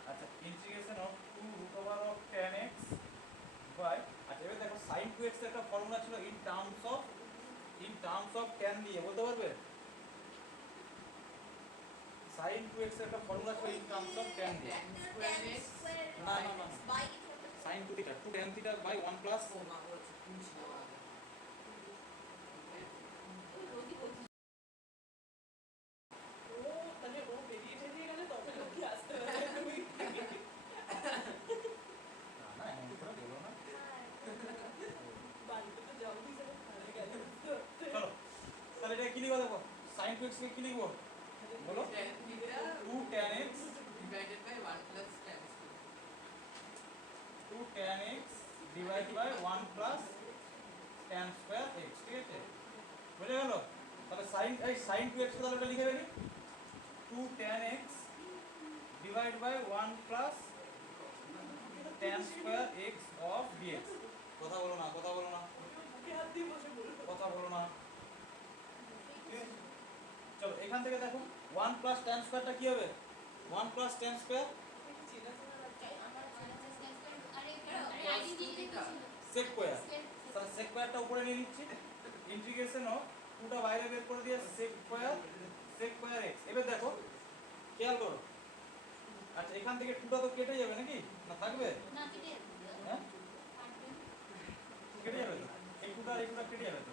আচ্ছা integration of 2 root over of tan x by, আচ্ছা এবার দেখো sin 2x এর একটা ফর্মুলা ছিল ইন টার্মস অফ tan দিয়ে, বলতে পারবে, sin 2x এর একটা ফর্মুলা ছিল ইন টার্মস অফ tan দিয়ে, না sin 2 theta 2 tan theta by 1 plus, তাহলে এটা কি লিখবো, দেখো sin 2x কে কি লিখবো বলো, 2 tan x divided by 1 plus tan square, 2 tan x divided by 1 plus tan square x, ঠিক আছে, বুঝে গেল, তাহলে sin 2x কে তাহলে এটা লিখে ফেলি, 2 tan x divided by 1 plus tan square x of dx, কথা বলো না, কথা বলো না, চলো এখান থেকে দেখো 1 plus tan square টা কি হবে, 1 plus tan square sec square, তাহলে sec square টা উপরে নিয়ে নিচ্ছি, ইন্টিগ্রেশন অফ 2টা বাইরে বের করে দিয়ে sec square x, এবার দেখো খেয়াল করো, আচ্ছা এখান থেকে 2টা তো কেটে যাবে নাকি, না থাকবে, হ্যাঁ কেটে যাবে তো, এই 2টা আর এই 2টা কেটে যাবে তো,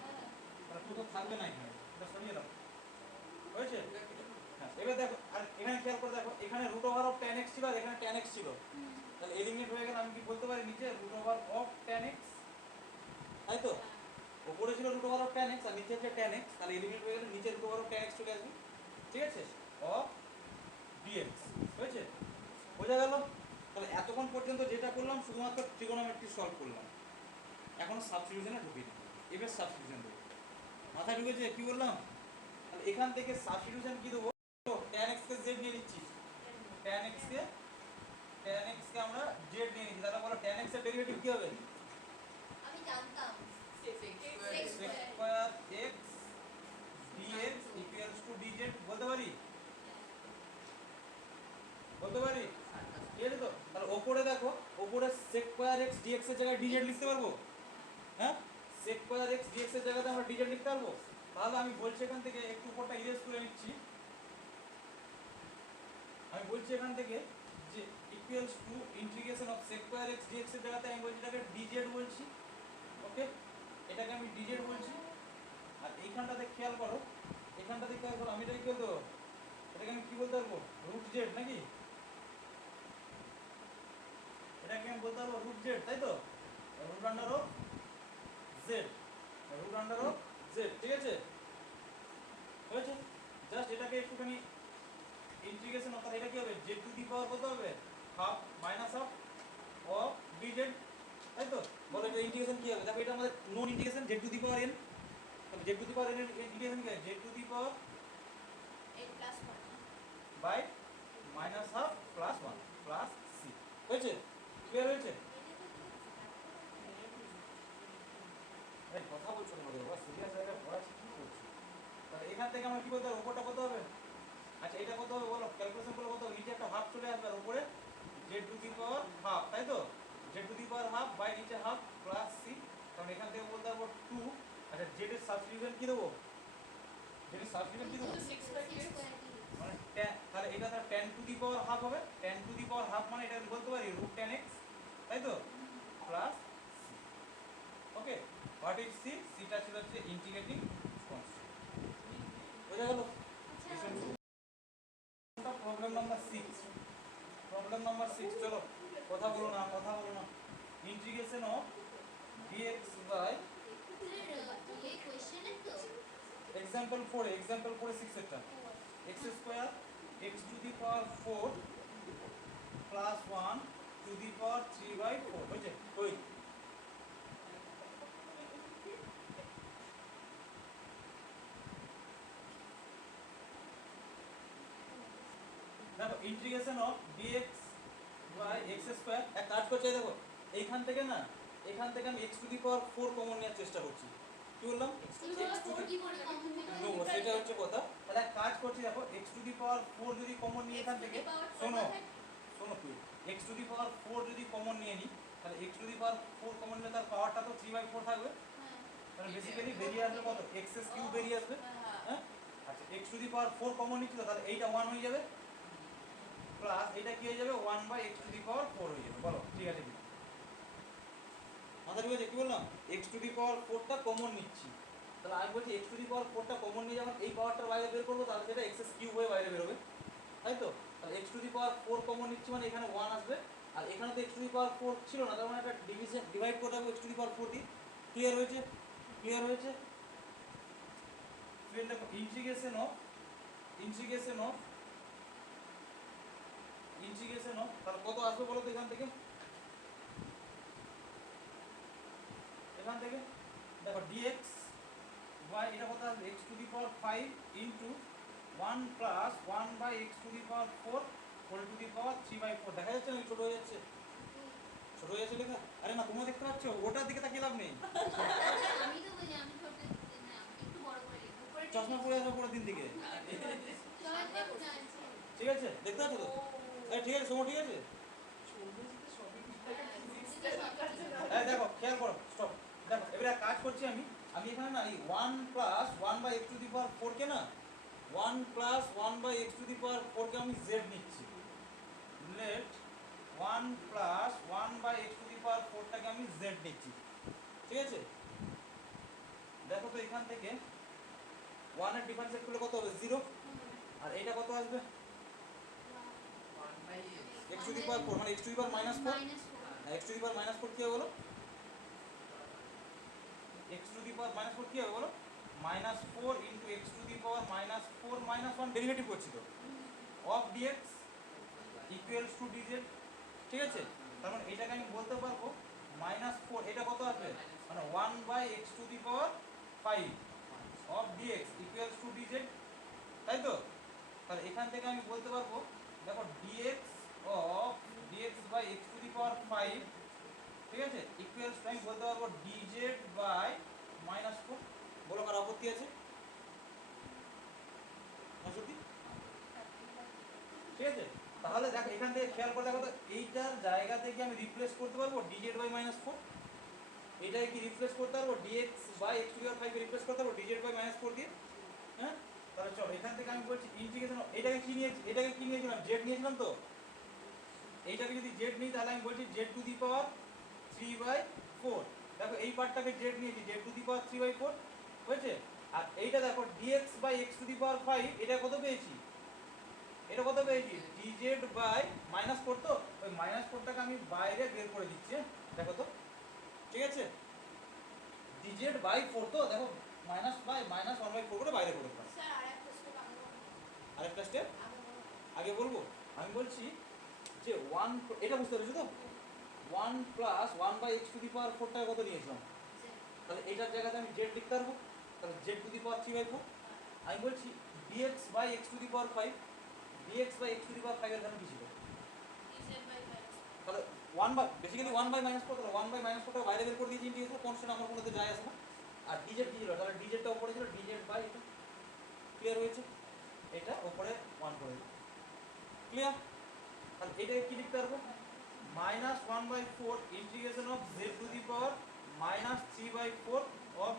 তাহলে 2 তো থাকবে না এখানে, এটা সরিয়ে দাও, হয়েছে, হ্যাঁ এবার দেখো, আর এখানে খেয়াল করে দেখো, এখানে root over of tan x ছিল, আর এখানে tan x ছিল, তাহলে এলিমিনেট হয়ে গেল, আমি কি বলতে পারি নিচে root over of tan x, তাই তো, উপরে ছিল root over of tan x আর নিচে হচ্ছে tan x, তাহলে এলিমিনেট হয়ে গেলে নিচে root over of tan x চলে আসবে, ঠিক আছে, অফ dx, হয়েছে, বোঝা গেল। তাহলে এতক্ষণ পর্যন্ত যেটা করলাম শুধুমাত্র ট্রিগোনোমেট্রি সলভ করলাম, এখন সাবস্টিটিউশনে ঢুকিনি, এবার সাবস্টিটিউশন দেবো, মাথায় ঢুকেছে কি বললাম, তাহলে এখান থেকে সাবস্টিটিউশন কি দেবো, tan x কে z নিয়ে নিচ্ছি, tan x কে ওপরে দেখো, ওপরে sec স্কয়ার x dx এর জায়গায় dz লিখতে পারবো? হ্যাঁ, sec স্কয়ার x dx এর জায়গাতে আমরা dz লিখতে পারবো? তাহলে আমি বলছি এখান থেকে একটু উপরটা ইরেজ করে নিচ্ছি। আমি বলছি এখান থেকে যে equals to integration of sec square x dx এর জায়গাতে আমি বলছি এটাকে dz বলছি। ওকে, এটাকে আমি dz বলছি। আর এইখানটাতে খেয়াল করো, এখানটাতে খেয়াল করো, আমি এটাকে কি বলতে পারবো? এটাকে আমি কি বলতে পারবো? রুট জেড নাকি? এটাকে আমি বলতে পারবো রুট জেড, তাই তো? Root under of z, root under of z, ঠিক আছে? হয়েছে? জাস্ট এটাকে একটুখানি ইন্টিগ্রেশন, অর্থাৎ এটা কি হবে? জেড টু দি পাওয়ার কত হবে? Half minus half of D Z, তাই তো? বলো এটা ইন্টিগ্রেশন কি হবে? দেখো এটা আমাদের known integration z to the power n, তাহলে z to the power n এর ইন্টিগ্রেশন কি হয়? Z to the power by minus half plus one plus c. হয়েছে? ক্লিয়ার হয়েছে? এই কথা বলছো না রে বাবা, সিরিয়াস হয়ে পড়াচ্ছি, কি করছো? তাহলে এখান থেকে আমরা কি বলতে হবে? উপরটা কত হবে? আচ্ছা এটা কত হবে বলো, ক্যালকুলেশন করলে কত হবে? নিচে একটা হাফ চলে আসবে আর উপরে z to the power half, তাই তো? Z to the power half by নিচে হাফ প্লাস সি, কারণ এখান থেকে বলতে পারবো 2। আচ্ছা জেড এর সাবস্টিটিউশন কি দেবো? জেড এর সাবস্টিটিউশন কি দেবো? মানে তাহলে এটা তার tan two the power half হবে। tan two the power half মানে এটা আমি বলতে পারি রুট tan x, তাই তো? Plus okay, what is c? সিটা ছিল হচ্ছে ইন্টিগ্রেটিং কনস্ট্যান্ট। বোঝা গেল? প্রবলেম নাম্বার 6, প্রবলেম নাম্বার 6, চলো কথা বলো না, কথা বলো না। Integration of dx by example 4, example 4 6 এরটা x square x to the power 4 plus 1 to the power 3/4 হয়েছে? ওই দেখো integration of dx by x square, এক কাজ করছে দেখো, এইখান থেকে না, এখান থেকে আমি x to the power 4 common নেওয়ার চেষ্টা করছি। কি বললাম? নো, সেটা হচ্ছে কথা। তাহলে এক কাজ করছি দেখো, x টু দি পাওয়ার 4 যদি কমন নিয়ে এখান থেকে, শোনো শোনো please, x to the power 4 যদি কমন নিয়ে নিই, তাহলে x to the power 4 common নিলে তার পাওয়ারটা তো 3/4 থাকবে। তাহলে বেসিক্যালি বেরিয়ে আসবে কত? x এর কিউব বেরিয়ে আসবে। হ্যাঁ, আচ্ছা x to the power 4 common নিচ্ছি, তাহলে এইটা 1 হয়ে যাবে, প্লাস এটা কি হয়ে যাবে? 1/x টু দি পাওয়ার 4 হয়ে যাবে। বলো ঠিক আছে কি? মাথা ঠিক আছে? কি বললাম? x টু দি পাওয়ার 4টা কমন নিচ্ছি, তাহলে আমি বলছি x টু দি পাওয়ার 4টা কমন নিয়ে যখন এই পাওয়ারটার বাইরে বের করবো, তাহলে সেটা x কিউব হয়ে বাইরে বের হবে, তাই তো? তাহলে x to the power 4 common নিচ্ছি মানে এখানে 1 আসবে, আর এখানে তো x টু দি পাওয়ার 4 ছিল না, তার মানে এটা ডিভিশন ডিভাইড করতে হবে x টু দি পাওয়ার 4 দিয়ে। ক্লিয়ার হয়েছে? ক্লিয়ার হয়েছে? ফির দেখো integration of integration of integration of, তাহলে কত আসবে বলো তো এখান থেকে? এখান থেকে দেখো dx বাই এটা কত আসবে? x to the power 5 into 1 plus 1 by x to the power 4 whole to the power 3/4। দেখা যাচ্ছে না ছোট হয়ে যাচ্ছে? ছোট হয়ে যাচ্ছে লেখা? আরে না, তোমরা দেখতে পাচ্ছ? ওটার দিকে তাকিয়ে লাভ নেই। চশমা পরে আসবে পরের দিন দিকে, ঠিক আছে? দেখতে পাচ্ছ তো? ঠিক আছে, সময় ঠিক আছে? দেখো খেয়াল করো, স্টপ। দেখো এবারে এক কাজ করছি আমি, আমি এখানে না এই 1 plus 1/x to the power 4 কে না, 1 plus 1/x to the power 4 কে আমি z নিচ্ছি। Let 1 plus 1/x to the power 4 টাকে আমি z নিচ্ছি, ঠিক আছে? দেখো তো এখান থেকে 1 এর ডিফারেন্সিয়েট করলে কত হবে? 0। আর এটা কত আসবে? 1/x x to the power 4 মানে x to the power -4। x to the power -4 কি হবে বলো? x টু দি পাওয়ার -4 কি হবে বলো? -4 into x to the power -4 -1 derivative করছি তো of dx equals to dz, ঠিক আছে? তার মানে এটাকে আমি বলতে পারবো -4, এটা কত আসবে? মানে 1/x to the power 5 of dx equals to dz, তাই তো? তাহলে এখান থেকে আমি বলতে পারবো দেখো dx of dx by x to the power 5, ঠিক আছে, ইকুয়ালস আমি বলতে পারবো dz বাই -4। বলো কার আপত্তি আছে? না সত্যি? ঠিক আছে? তাহলে দেখো এখান থেকে খেয়াল করে দেখো তো, এইটা এইটার জায়গা থেকে আমি রিপ্লেস করতে পারবো dz বাই মাইনাস ফোর। এটাকে কি রিপ্লেস করতে পারবো dx by x to the power 5 replace করতে পারবো dz বাই মাইনাস ফোর দিয়ে। হ্যাঁ, তাহলে চলো এখান থেকে আমি বলছি ইন্টিগ্রেশন, এটাকে কি নিয়েছিলাম z নিয়েছিলাম তো। এইটাকে যদি z নিই তাহলে আমি বলছি z to the power 3 by 4। দেখো এই পার্টটাকে z নিয়েছি z to the power 3 by 4 হয়েছে। আর এইটা দেখো dx by x to the power 5, এটা কত পেয়েছি? এটা কত পেয়েছি? dz by minus 4। তো ওই মাইনাস 4টাকে আমি বাইরে বের করে দিচ্ছি। দেখো তো, ঠিক আছে, dz বাই 4। তো দেখো মাইনাস বাই মাইনাস 1 বাই 4 করে বাইরে করে দিলাম। স্যার আরেকটা স্টেপ আগে বলুন। আরেকটা স্টেপ আগে বলুন। আগে বলবো। আমি বলছি যে 1, এটা বুঝতে পেরেছো তো? 1 plus 1 by x to the power 4 টাকা কত নিয়েছিলাম? তাহলে এইটার জায়গাতে আমি z লিখতে পারবো। তাহলে z to the power 3 by 4। আমি বলছি dx by x to the power 5, dx by x to the power 5 এর ভ্যালু কি ছিল? তাহলে 1 বাই বেসিক্যালি 1 বাই মাইনাস 4, তাহলে 1 বাই মাইনাস 4 টা বাইরে বের করে দিয়েছি ইন্টিগ্রেশন কনস্ট্যান্ট, আমার কোনোতে যায় আসে না। আর dz কি ছিল? তাহলে dz টা উপরে ছিল, dz বাই এটা ক্লিয়ার হয়েছে, এটা উপরে 1 করে দিই। ক্লিয়ার? তাহলে এটাকে কি লিখতে পারবো? Minus 1 by 4 integration of z to the power minus 3 by 4 of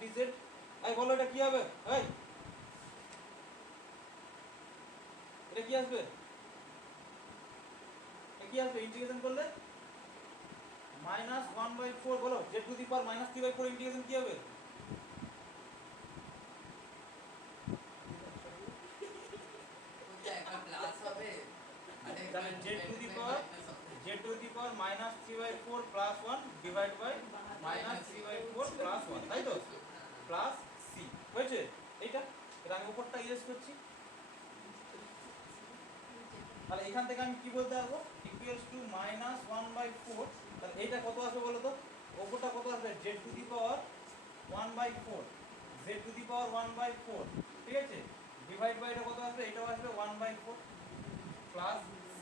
dz। এই বলো এটা কি হবে? এই এটা কি আসবে? এটা কি আসবে ইন্টিগ্রেশন করলে? মাইনাস 1 বাই 4, বলো z to the power minus 3 by 4 integration কি হবে? ওটা একটা প্লাস হবে আর একটা তাহলে z to the power minus 3 by 4 plus 1 divide by minus 3 by 4 plus 1, তাই তো? প্লাস c হয়েছে। এইটা এটা আমি উপরটা ইরেজ করছি। তাহলে এখান থেকে আমি কি বলতে পারবো? Equals to minus 1 by 4। তাহলে এইটা কত আসবে বলো তো? উপরটা কত আসবে? z to the power 1 by 4, z to the power 1 by 4, ঠিক আছে, ডিভাইড বাই এটা কত আসবে? এটাও আসবে 1 বাই 4 প্লাস c।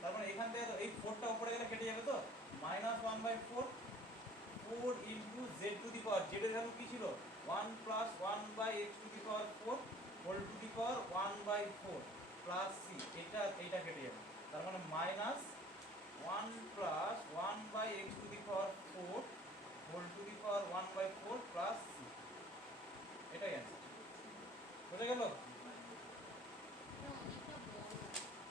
তার মানে এখান থেকে এই 4টা উপরে গেলে কেটে যাবে, তো minus 1 by 4 into z to the power, z এর ভ্যালু কি ছিল? 1 plus 1 by x to the power 4 whole to the power 1 by 4 plus c। এইটা কেটে যাবে। তার মানে minus 1 plus 1 by x to the power 4 whole to the power 1 by 4 plus c। এটাই answer. বুঝে গেল?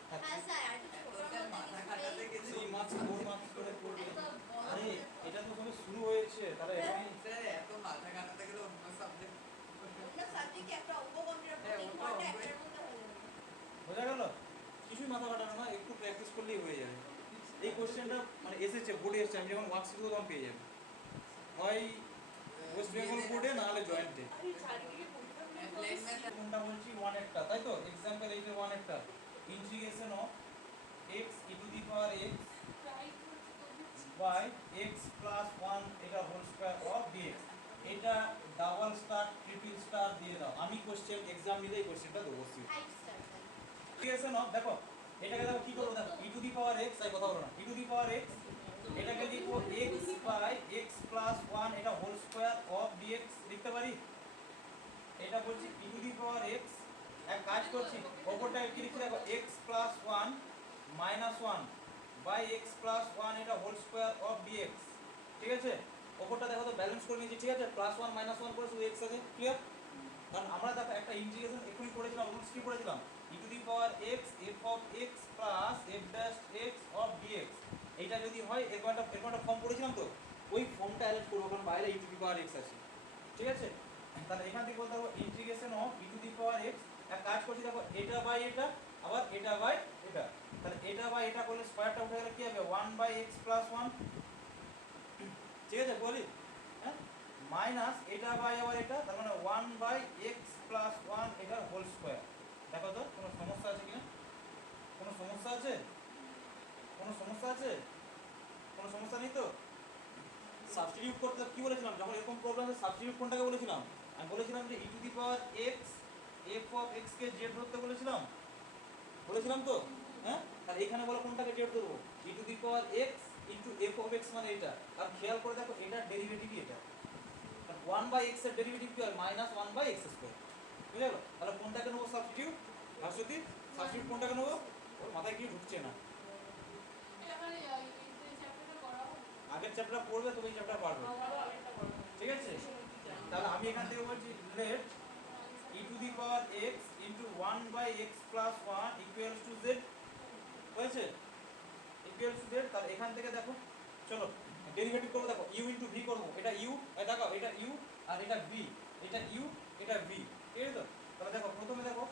হ্যাঁ স্যার আরেকটা ছোট মাথা মধ্যে কাটাতে কিছু গেলে 3 মার্কস 4 মার্কস করে করবে। এত বড় আরে এটা তো সবে শুরু হয়েছে, তাহলে এখনই স্যার এত মাথা কাটাতে গেলে অন্য সাবজেক্ট অন্য সাবজেক্টে একটা উপকন্টের হ্যাঁ, 3 ওটা ঘন্টা হবে। একটার মধ্যে হয়ে যাবে। বোঝা গেল? কিছুই মাথা কাটানো না, একটু প্র্যাকটিস করলেই হয়ে যাবে। এই কোশ্চেনটা মানে এসেছে বোর্ডে এসেছে, আমি যখন ওয়ার্কশিটও তখন পেয়ে যাবে, হয় ওয়েস্ট বেঙ্গল বোর্ডে না হলে জয়েন্টে। আরে চারিদিকে পরীক্ষা প্লেন ম্যাথ কোনটা বলছি? 1 একটা, তাই তো? एग्जांपल এই যে 1 একটা integration of x e to the power x by x plus 1 এটা হোল স্কয়ার অফ dx। এটা ডাবল স্টার ট্রিপল স্টার দিয়ে দাও, আমি কোশ্চেন এক্সাম নিলেই কোশ্চেনটা দেবো। 5 স্টার স্যার। ইন্টিগ্রেশন অফ, দেখো এটাকে দেখো কি করব, দেখো e to the power x, তাই কথা বলো না, e to the power x, এটাকে লিখবো x বাই x প্লাস 1 এটা হোল স্কয়ার অফ dx লিখতে পারি। এটা বলছি e to the power x, এক কাজ করছি ওপরটা কি লিখছি দেখো x plus 1 minus 1 by x plus 1 এটা হোল স্কয়ার অফ dx, ঠিক আছে। ওপরটা দেখো তো ব্যালেন্স করে নিয়েছি, ঠিক আছে, প্লাস 1 মাইনাস 1 করে শুধু x আছে, ক্লিয়ার? কারণ আমরা দেখো একটা ইন্টিগ্রেশন এখনই করেছিলাম, রুটস কি করেছিলাম? e to the power x f of x plus f dash x of dx। এইটা যদি হয় এরকম একটা ফর্ম করেছিলাম, তো ওই ফর্মটা অ্যারেঞ্জ করবো, কারণ বাইরে e to the power x আছে, ঠিক আছে। তাহলে এখান থেকে বলতে পারবো integration of e to the power x, এক কাজ করছি দেখো এটা বাই এটা আবার এটা বাই এটা, তাহলে এটা বাই এটা করলে স্কয়ারটা উঠে গেলে কি হবে? 1 বাই x প্লাস 1, ঠিক আছে বলি, হ্যাঁ, মাইনাস এটা বাই আবার এটা, তার মানে 1 বাই x প্লাস 1 এটার হোল স্কয়ার। দেখো তো কোনো সমস্যা আছে কিনা? কোনো সমস্যা আছে? কোনো সমস্যা আছে? কোনো সমস্যা নেই তো? সাবস্টিটিউট করতে কি বলেছিলাম যখন এরকম প্রবলেম আছে? সাবস্টিটিউট কোনটাকে বলেছিলাম? আমি বলেছিলাম যে e to the power x f of x K z ধরতে বলেছিলাম, বলেছিলাম তো, হ্যাঁ। আর এখানে বলো কোনটাকে z ধরবো? e to the power x into f of x মানে এটা। আর খেয়াল করে দেখো এটার ডেরিভেটিভই এটা, 1 বাই x এর ডেরিভেটিভ কি হয়? মাইনাস 1 বাই x স্কয়ার, বুঝে গেল? তাহলে কোনটাকে নেবো সাবস্টিটিউট? ভার্সতি সাবস্টিটিউট কোনটাকে নেবো? ওর মাথায় কি ঢুকছে না। চ্যাপ্টার পড়বে তবে এই চ্যাপ্টার পারবে, ঠিক আছে? তাহলে আমি এখান থেকে বলছি let e to the power x into 1/x plus 1 equals to z, হয়েছে? Equals to z। তাহলে এখান থেকে দেখো, চলো ডেরিভেটিভ করব। দেখো u ইনটু v করব, এটা u, এই দেখো এটা u আর এটা v, এটা u এটা v, ঠিক আছে তো? তাহলে দেখো প্রথমে দেখো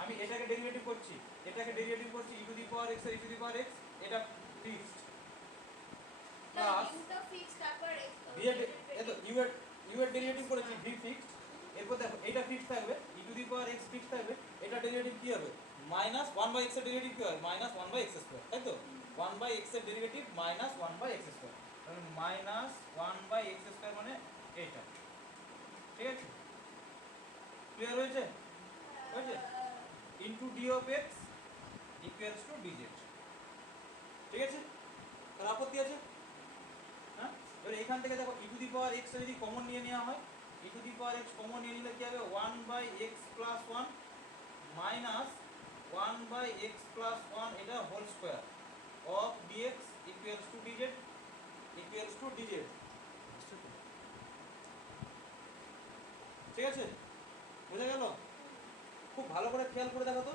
আমি এটাকে ডেরিভেটিভ করছি, এটাকে ডেরিভেটিভ করছি e to the power x আর e to the power x, এটা ফিক্সড প্লাস ইউটা ফিক্স তারপর v এর এত u এর ডেরিভেটিভ করেছি v ফিক্সড। এরপর দেখো এটা ফিক্সড থাকবে, e to the power x fixed থাকবে, এটা ডেরিভেটিভ কি হবে? মাইনাস 1/x এর ডেরিভেটিভ কি হয়? মাইনাস 1/x স্কয়ার, তাই তো? 1/x এর ডেরিভেটিভ মাইনাস 1/x স্কয়ার, তাহলে মাইনাস 1/x স্কয়ার মানে এটা, ঠিক আছে? ক্লিয়ার হয়েছে? হয়েছে? Into d of x equals to dz, ঠিক আছে? তার আপত্তি আছে? হ্যাঁ, এবার এখান থেকে দেখো e to the power x যদি কমন নিয়ে নেওয়া হয়, e to the power x common নিয়ে নিলে কি হবে? 1/x plus 1 minus 1/x plus 1 এটা whole square of dx equals to dz, equals to dz, ঠিক আছে? বুঝা গেল? খুব ভালো করে খেয়াল করে দেখো তো,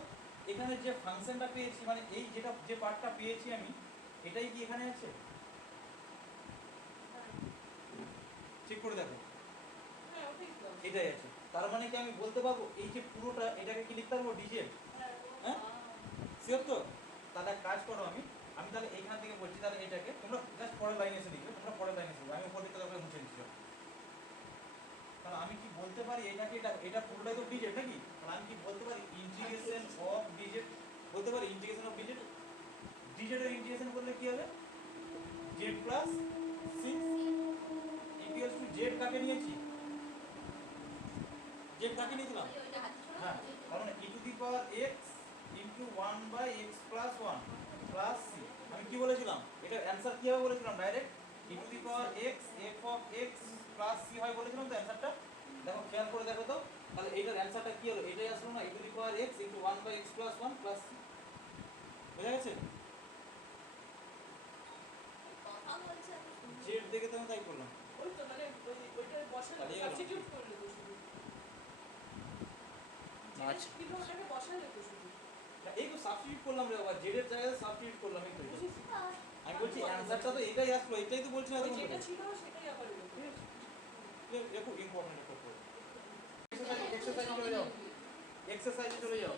এখানে যে ফাংশনটা পেয়েছি মানে এই যেটা যে পার্টটা পেয়েছি আমি, এটাই কি এখানে আছে? চেক করে দেখো, এটাই আছে। তার মানে কি আমি বলতে পারবো এই যে পুরোটা এটাকে কি লিখতে পারবো dz? হ্যাঁ, শিওর তো? তাহলে এক কাজ করো, আমি আমি তাহলে এইখান থেকে বলছি, তাহলে এটাকে তোমরা জাস্ট পরের লাইনে এসে লিখবে, তোমরা পরের লাইনে এসে লিখবে, আমি উপর দিকটা তারপরে মুছে দিচ্ছি। তাহলে আমি কি বলতে পারি এটাকে, এটা পুরোটাই তো dz নাকি? তাহলে আমি কি বলতে পারি ইন্টিগ্রেশন অফ dz, বলতে পারি ইন্টিগ্রেশন অফ dz। dz এর ইন্টিগ্রেশন করলে কি হবে? z plus c equals to z কাকে নিয়েছি? z কাকে নিয়েছিলাম? ওইটা হাতে ছড়া হ্যাঁ, কারণ e to the power x into 1/x plus 1 plus c। আমি কি বলেছিলাম? এটা অ্যানসার কি হবে বলেছিলাম? Direct e to the power x f of x plus c হয় বলেছিলাম তো অ্যানসারটা। দেখো খেয়াল করে দেখো তো, তাহলে এইটার অ্যানসারটা কি হলো? এটাই আসলো না, e to the power x into 1/x plus 1 plus c। বুঝা গেছে? কথা বলছে আমি শুনছি। z দেখে তো আমি তাই করলাম। ওই তো মানে ওইটা বসালে চালিয়ে গেল। সাবস্টিটিউট করলে তো শুধু আচ্ছা। কিন্তু ওটাকে বসালে তো শুধু না, এই তো সাবস্টিটিউট করলাম রে বাবা, z এর জায়গায় সাবস্টিটিউট করলাম, এই তো এটা। বুঝেছি? আমি বলছি অ্যানসারটা তো এটাই আসলো, এটাই তো বলছি না ওই তখন যেটা থেকে। ছিল সেটাই আবার এলো। ঠিক আছে? এটা খুব ইম্পর্টেন্ট একটা পয়েন্ট। এক্সারসাইজে চলে যাও, এক্সারসাইজে চলে যাও,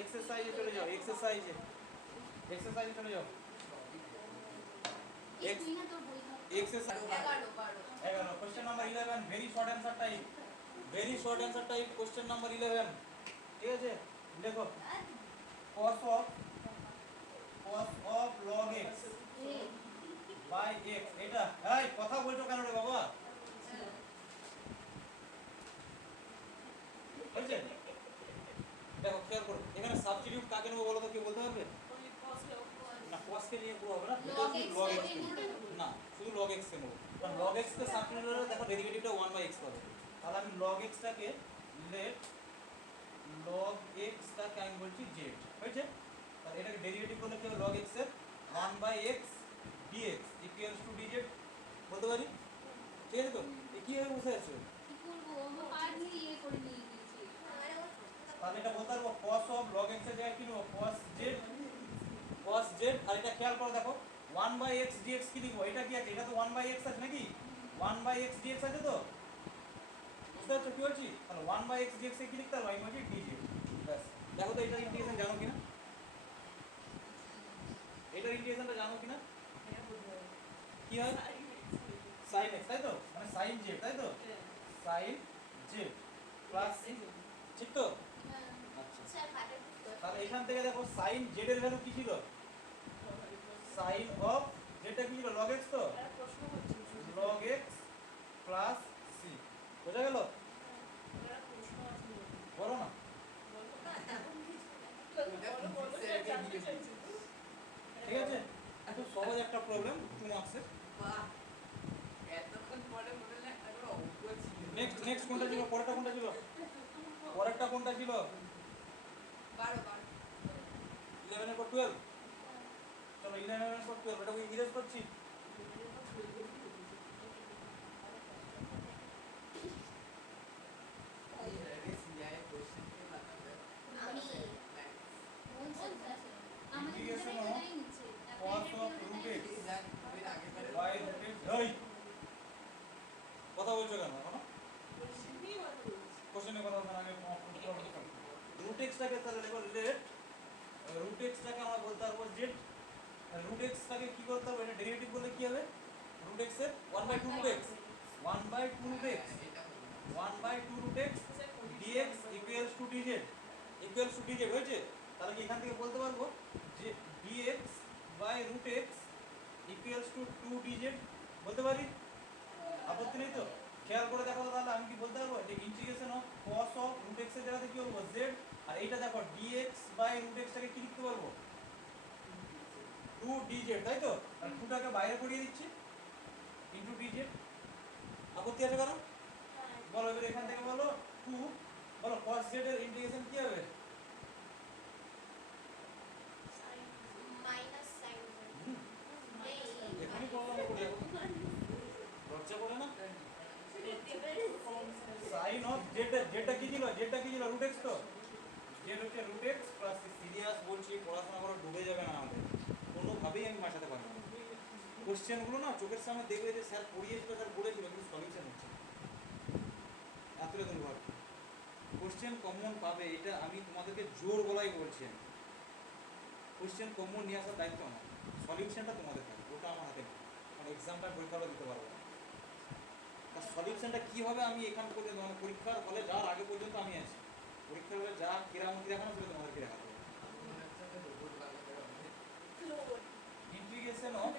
এক্সারসাইজে চলে যাও, এক্সারসাইজে চলে যাও। এই তুই না তোর বই খাতা। Exercise 11 12 11, question number 11, very short answer type, very short answer type, question number 11, ঠিক আছে? দেখো cos of log x by x, এটা এই কথা বলছো কেন রে বাবা? বুঝছেন? দেখো খেয়াল করো, এখানে সাবস্টিটিউট কাকে নেবো বলো তো, কেউ বলতে পারবে? ওই cos কে না, cos কে নিয়ে পুরো হবে না, log x log x কে নিতে হবে। না, শুধু log x কে নেবো। কারণ log x কে সাবস্টিটিউট করলে দেখো ডেরিভেটিভটা 1/x পাবে। তাহলে আমি log x টাকে লেট log x টাকে আমি বলছি z, হয়েছে? তাহলে এটাকে ডেরিভেটিভ করলে কি হবে? log x এর 1/x dx equals to dz বলতে পারি, ঠিক আছে তো? এ কি হবে বুঝতে পারছো? কি করবো আমি পার দিয়ে ইয়ে করে নিয়ে গেছি তাহলে এটা বলতে পারবো cos of log x এর জায়গায় কি নেবো? cos z। আর এটা খেয়াল করে দেখো 1/x dx কি লিখবো? এটা কি আছে? এটা তো 1/x আছে নাকি? 1/x dx আছে তো? বুঝতে পারছো কি বলছি? তাহলে 1/x dx এ কি লিখতে পারবো? আমি বলছি dz। ব্যাস, দেখো তো এটার ইন্টিগ্রেশন জানো কিনা? এটার ইন্টিগ্রেশনটা জানো কিনা? কি হয়? sin x, তাই তো? মানে sin z, তাই তো? sin z প্লাস c, ঠিক তো? আচ্ছা, স্যার পাটের তাহলে এখান থেকে দেখো sin z এর ভ্যালু কি ছিল? sin of z টা কি ছিল? log x তো? প্রশ্ন হচ্ছে log x প্লাস c, বোঝা গেল? প্রশ্ন আছে বলো না। বলো না তেমন কিছু না। বলো বলো স্যার জানতে চাইছি ঠিক আছে? এত সহজ একটা প্রবলেম 2 মার্কসের। বাহ, এতক্ষণ পরে মনে হলো একটা অঙ্ক ছিল। নেক্সট কোনটা ছিল? পরেরটা কোনটা ছিল? পরেরটা কোনটা ছিল? 12 12 11 এর পর 12। চলো 11 এর পর 12, এটা ইরেজ করছি। আমি কোন সেন্টার আমাদের Integration দুজনে of এটাই নিচ্ছে cos of root x by root x এই কথা বলছো কেন এখনো কোশ্চেনে কথা বলার আগে রুট এক্সটাকে তাহলে লেখো লেট রুট এক্সটাকে আমরা বলতে পারবো জেড রুট এক্সটাকে কি করতে হবে এটা ডেরিভেটিভ বললে কি হবে রুট এক্স এর 1/2 root x 1/2 root x 1/2 root x dx equals to dz equals to dz হয়েছে তাহলে কি এখান থেকে বলতে পারবো যে dx by root x equals to 2 dz বলতে পারি আপত্তি নেই তো খেয়াল করে দেখো তাহলে আমি কি বলতে পারবো যে integration of cos of root x এর জায়গাতে কি বলবো z আর এইটা দেখো dx বাই রুট এক্স টাকে কি লিখতে পারবো 2 dz তাই তো আর 2 টাকে বাইরে করিয়ে দিচ্ছি ইনটু dz আপত্তি আছে কারণ বলো এবার এখান থেকে বলো 2 বলো cos z এর ইন্টিগ্রেশন কি হবে মাইনাস সাইন এখনই প্রবলেম করে দেখো লজ্জা করে না sin অফ z যেটা কি ছিল রুট এক্স তো z হচ্ছে রুট এক্স প্লাস সিরিয়াস বলছি পড়াশোনা করে ডুবে যাবে না আমাদের কোনোভাবেই আমি মাসাতে পারবো না কোশ্চেনগুলো না চোখের সামনে দেখবে যে স্যার পড়িয়েছিল স্যার বলেছিল কিন্তু সলিউশন হচ্ছে এতটা দুর্ভাগ্য কোশ্চেন কমন পাবে এটা আমি তোমাদেরকে জোর গলায় বলছি আমি কোশ্চেন কমন নিয়ে আসার দায়িত্ব আমার সলিউশনটা তোমাদের থাকবে ওটা আমার হাতে নেই কারণ এক্সামটা পরীক্ষাটা দিতে পারবো না তার সলিউশনটা কী হবে আমি এখান পর্যন্ত মানে পরীক্ষার হলে যাওয়ার আগে পর্যন্ত আমি আছি পরীক্ষার হলে যা কেরামতি দেখানো সেটা তোমাদেরকে দেখাতে হবে integration of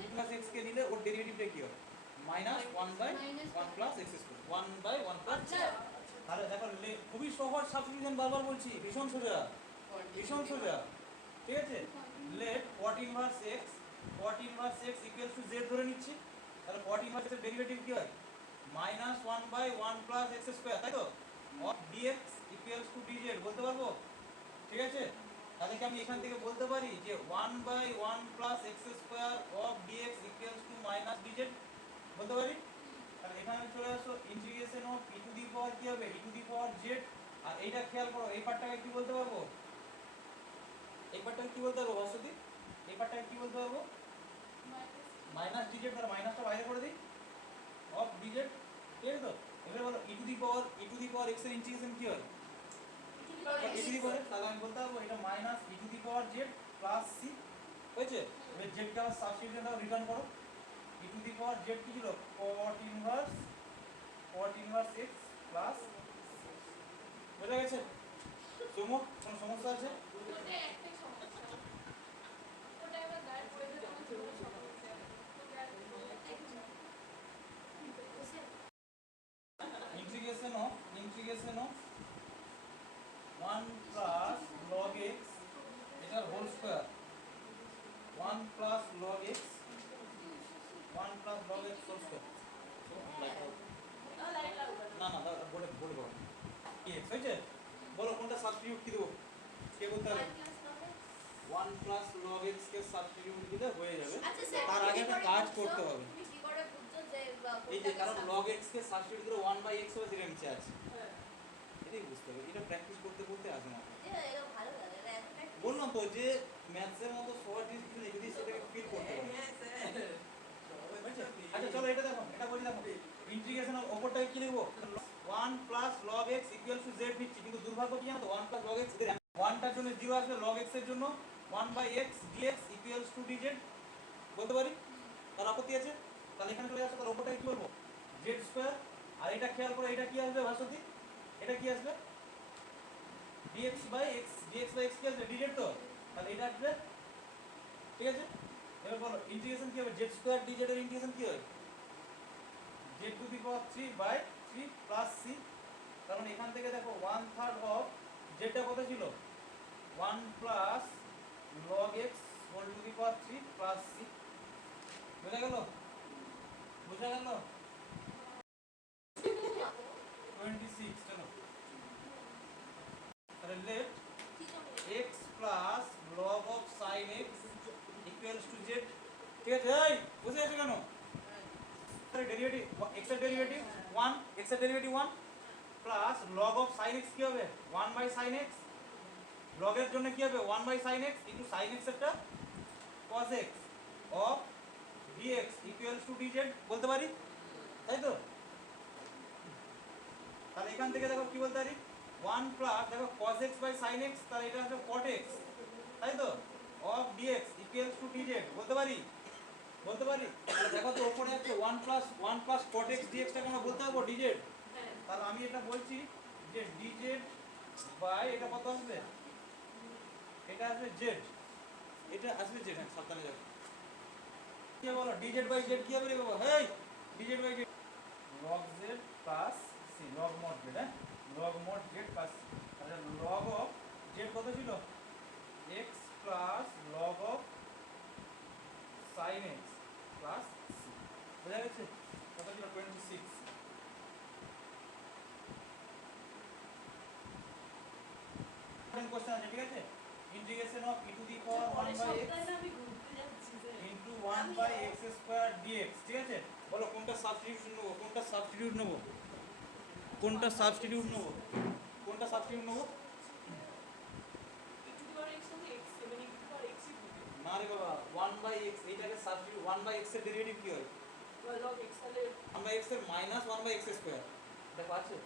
e plus x কে নিলে ওর ডেরিভেটিভটা কি হবে minus 1/1 plus x square 1/1 plus তাহলে দেখো খুবই সহজ সাবস্টিটিউশন বারবার বলছি ভীষণ সোজা ঠিক আছে let cot inverse x equals to z ধরে নিচ্ছি তাহলে cot ইনভার্স এর ডেরিভেটিভ কি হয় মাইনাস 1/1 প্লাস x স্কয়ার তাই তো of dx equals to dz বলতে পারবো ঠিক আছে তাহলে কি আমি এখান থেকে বলতে পারি যে 1/1 plus x square of dx equals to minus dz বলতে পারি তাহলে এখানে চলে আসো integration of e to the power কি হবে e to the power z আর এইটা খেয়াল করো এই পার্টটাকে কি বলতে পারবো এই পার্টটাকে কি বলতে পারবো ভাস্বতী এই পার্টটাকে কি বলতে পারবো মাইনাস dz তার মাইনাসটা বাইরে করে দিই অফ dz ঠিক আছে তো এবারে বলো e to the power x এর ইন্টিগ্রেশন কি হয় e টু দি পাওয়ার তাহলে আমি বলতে পারবো এটা minus e to the power z plus c হয়েছে এবার z কে আবার সাবস্টিটিউশন দাও রিটার্ন করো e to the power z কি ছিল cot ইনভার্স x প্লাস বুঝা গেছে সুমো কোনো সমস্যা আছে ওটা একটাই সমস্যা ওটা এবার গায়ে পড়ে গেলে আমার জীবনে সমস্যা integration of 1 plus log x এটার whole square 1 plus log x 1 plus log x whole square না না বলে বলো কি x হয়েছে বলো কোনটা সাবস্টিটিউট কি দেবো কে বলতে হবে 1 প্লাস log x কে সাবস্টিটিউট দিলে হয়ে যাবে তার আগে একটা কাজ করতে হবে তুমি কি করে বুঝছো যে এই যে কারণ log x কে সাবস্টিটিউট দিলে 1/x হবে সেটা নিচে আছে এটাই বুঝতে হবে এটা প্র্যাকটিস করতে করতে আসে না এটা ভালো লাগে এটা একটা বললাম তো যে ম্যাথসের মতো সহজ জিনিস কিন্তু যদি সেটাকে ফিল করতে পারো আচ্ছা চলো এটা দেখো এটা বলি দেখো ইন্টিগ্রেশন অফ ওপরটাকে কি লিখবো 1 plus log x equal to z দিচ্ছি কিন্তু দুর্ভাগ্য কি জানো তো 1 প্লাস log x 1 টার জন্য 0 আসবে log x এর জন্য 1/x dx equals to dz বলতে পারি তার আপত্তি আছে তাহলে এখানে চলে আসো তাহলে ওপরটাকে কি বলবো z স্কয়ার আর এটা খেয়াল করো এটা কি আসবে ভাস্বতী এটা কি আসবে dx বাই x কি আসবে dz তো তাহলে এটা আসবে ঠিক আছে এবার বলো ইন্টিগ্রেশন কি হবে z স্কয়ার dz এর ইন্টিগ্রেশন কি হয় z to the power 3 by 3 plus c তার মানে এখান থেকে দেখো 1/3 অফ z টা কত ছিল 1 plus log x whole to the power 3 plus c বুঝা গেল 26 চলো তাহলে let x plus log of ঠিক আছে? এই বুঝে আছো কেন? ডেরিভেটিভ x এর ডেরিভেটিভ 1, x এর derivative 1 plus log of sin x কি হবে 1/sin x, log এর জন্য কি হবে 1/sin x into sin x এরটা cos x of dx equals to dz বলতে পারি, তাই তো? তাহলে এখান থেকে দেখো কি বলতে পারি 1 প্লাস দেখো cos x by sin x, তাহলে এটা হচ্ছে cot x, তাই তো? Of dx equals to dz বলতে পারি, বলতে পারি। তাহলে দেখো তো উপরে আছে 1 প্লাস cot x dx টাকে আমরা বলতে পারবো dz। হ্যাঁ তাহলে আমি এটা বলছি যে dz বাই এটা কত আসবে, এটা আসবে z, এটা আসবে z। হ্যাঁ সাবধানে যাবে, কি হবে বলো dz বাই z কি হবে রে বাবা? Hey dz by z log z plus c log mod z, হ্যাঁ log mod z প্লাস তাহলে log অফ z কত ছিল x plus log of sin x plus c, বোঝা গেছে? কত ছিল 26। কোশ্চেন আছে, ঠিক আছে? Integration of e to the power 1 by x আমি ঘুরতে যাচ্ছি যে into 1 by x square dx, ঠিক আছে? বলো কোনটা সাবস্টিটিউশন নেব, কোনটা সাবস্টিটিউট নেব, কোনটা সাবস্টিটিউট নেব, কোনটা সাবস্টিটিউট নেব? টু দি পাওয়ার x মানে x মানে টু দি পাওয়ার x ই হবে না রে বাবা 1 বাই x, এইটাকে সাবস্টিটিউট 1 বাই x এর ডেরিভেটিভ কি হয়? log x তাহলে 1 বাই x এর মাইনাস 1 বাই x স্কয়ার, দেখো আছে?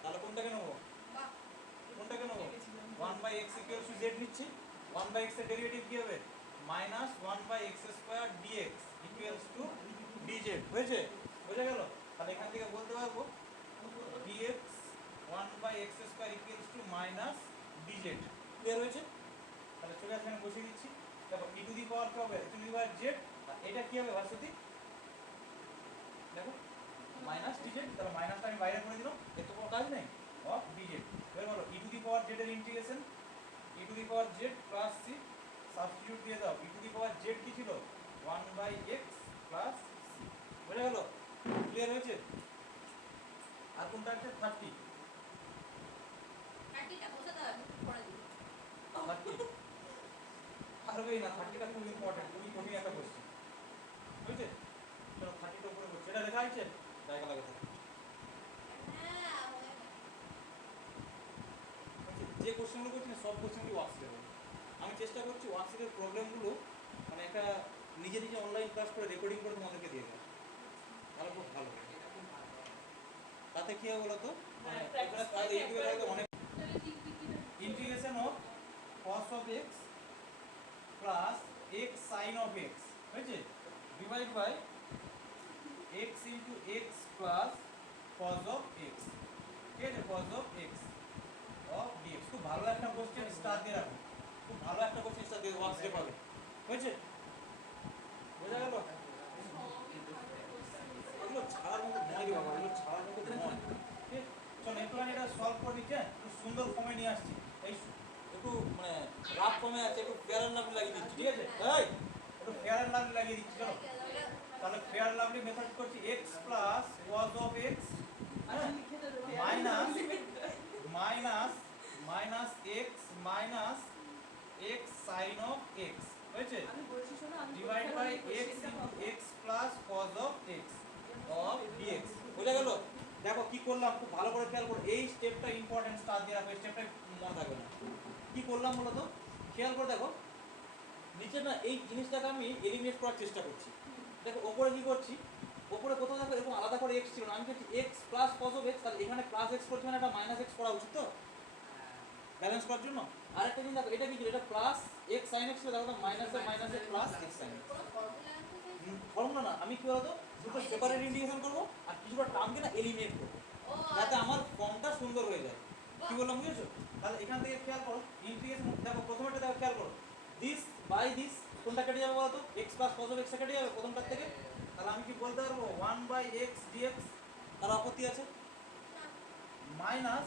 তাহলে কোনটাকে নেব, বাহ কোনটাকে নেব? 1 by x equals to z নিচ্ছি, 1 বাই x এর ডেরিভেটিভ কি হবে minus 1 by x square dx equals to dz, হয়েছে? বোঝা গেল? তাহলে এখান থেকে বলতে পারবো dx 1 by x square equals to minus dz, clear হয়েছে? তাহলে চলে আসে এখানে বসিয়ে দিচ্ছি, দেখো e টু দি পাওয়ার কি হবে, e to the power z, আর এটা কি হবে ভার্সতি, দেখো মাইনাস dz, তাহলে মাইনাসটা আমি বাইরে করে দিলাম, এর তো কোনো কাজ নেই, অফ dz। এবার বলো e to the power z এর integration e to the power z plus c, substitute দিয়ে দাও, e to the power z কি ছিল 1 বাই x প্লাস c, বুঝা গেল? ক্লিয়ার হয়েছে? আর কোনটা আছে 30, 30টা বোঝাতে হবে পড়ে দিই 30 পারবেই না, 30টা খুব ইম্পর্টেন্ট, খুবই কঠিন একটা কোশ্চেন, বুঝেছে? চলো 30টা উপরে করছি, এটা লেখা আছে জায়গা লাগে থাকে। হ্যাঁ হয়ে গেছে যে কোশ্চেনগুলো করছি না সব কোশ্চেনগুলো ওয়ার্কশিটে হবে। আমি চেষ্টা করছি ওয়ার্কশিটের প্রবলেমগুলো মানে একটা নিজে নিজে অনলাইন ক্লাস করে রেকর্ডিং করে তোমাদেরকে দিয়ে দেওয়া, তাহলে খুব ভালো হবে। এটা খুব ভালো হয়। তাতে কি হবে বলো তো, মানে হ্যাঁ, practice এখানে কাজ করে এইগুলো একবার অনেক তাহলে ঠিক ঠিক ঠিক integration of cos of x plus x sin of x, হয়েছে? Divide by x into x plus cos of x, ঠিক আছে? cos of x of dx, খুব ভালো একটা কোশ্চেন, স্টার দিয়ে রাখো, খুব ভালো একটা কোশ্চেন স্টার দিয়ে ওয়ার্কশিটে পাবে, হয়েছে? বোঝা গেল? এগুলো ছাড়ার মতো নয় রে বাবা, এগুলো ছাড়ার মতো নয়, ঠিক? চলো একটু এটা সলভ করে দিচ্ছে, একটু সুন্দর ফর্মে নিয়ে আসছি, এই একটু মানে রাফ ফর্মে আছে, একটু ফেয়ার অ্যান্ড লাভলি লাগিয়ে দিচ্ছি, ঠিক আছে? এই একটু ফেয়ার অ্যান্ড লাভলি লাগিয়ে দিচ্ছি, চলো তাহলে ফেয়ার অ্যান্ড লাভলি মেথড করছি x plus cos of x, হ্যাঁ minus minus minus x minus x sin of x, হয়েছে? আমি বলছি শোনো আমি divide by x into x plus cos of x of dx, বুঝা গেল? দেখো কি করলাম, খুব ভালো করে খেয়াল করো, এই স্টেপটা ইম্পর্টেন্ট, স্টার দিয়ে রাখো, এই স্টেপটা মনে থাকবে না। কি করলাম বলো তো, খেয়াল করে দেখো নিচে না এই জিনিসটাকে আমি এলিমিনেট করার চেষ্টা করছি, দেখো ওপরে কি করছি, ওপরে কোথাও দেখো এরকম আলাদা করে x ছিল না, আমি বলছি x plus cos of x, তাহলে এখানে প্লাস x করছি মানে একটা মাইনাস x করা উচিত তো ব্যালেন্স করার জন্য। আরেকটা জিনিস দেখো, এটা কি ছিল, এটা প্লাস x sin x ছিল, দেখো মাইনাসে মাইনাসে প্লাস x sin x, কোনো ফর্মুলা আনতে চাইছি ফর্মুলা না, আমি কি বলতো দুটো সেপারেট ইন্টিগ্রেশন করবো আর কিছুটা টার্মকে না এলিমিনেট করবো, ও যাতে আমার ফর্মটা সুন্দর হয়ে যায়। কি বললাম বুঝেছো? তাহলে এখান থেকে খেয়াল করো ইন্টিগ্রেশন, দেখো প্রথমেটা দেখো খেয়াল করো, দিস বাই দিস কোনটা কেটে যাবে বলো তো, x plus cos of x কেটে যাবে প্রথমটার থেকে, তাহলে আমি কি বলতে পারবো 1 বাই x dx, তার আপত্তি আছে? মাইনাস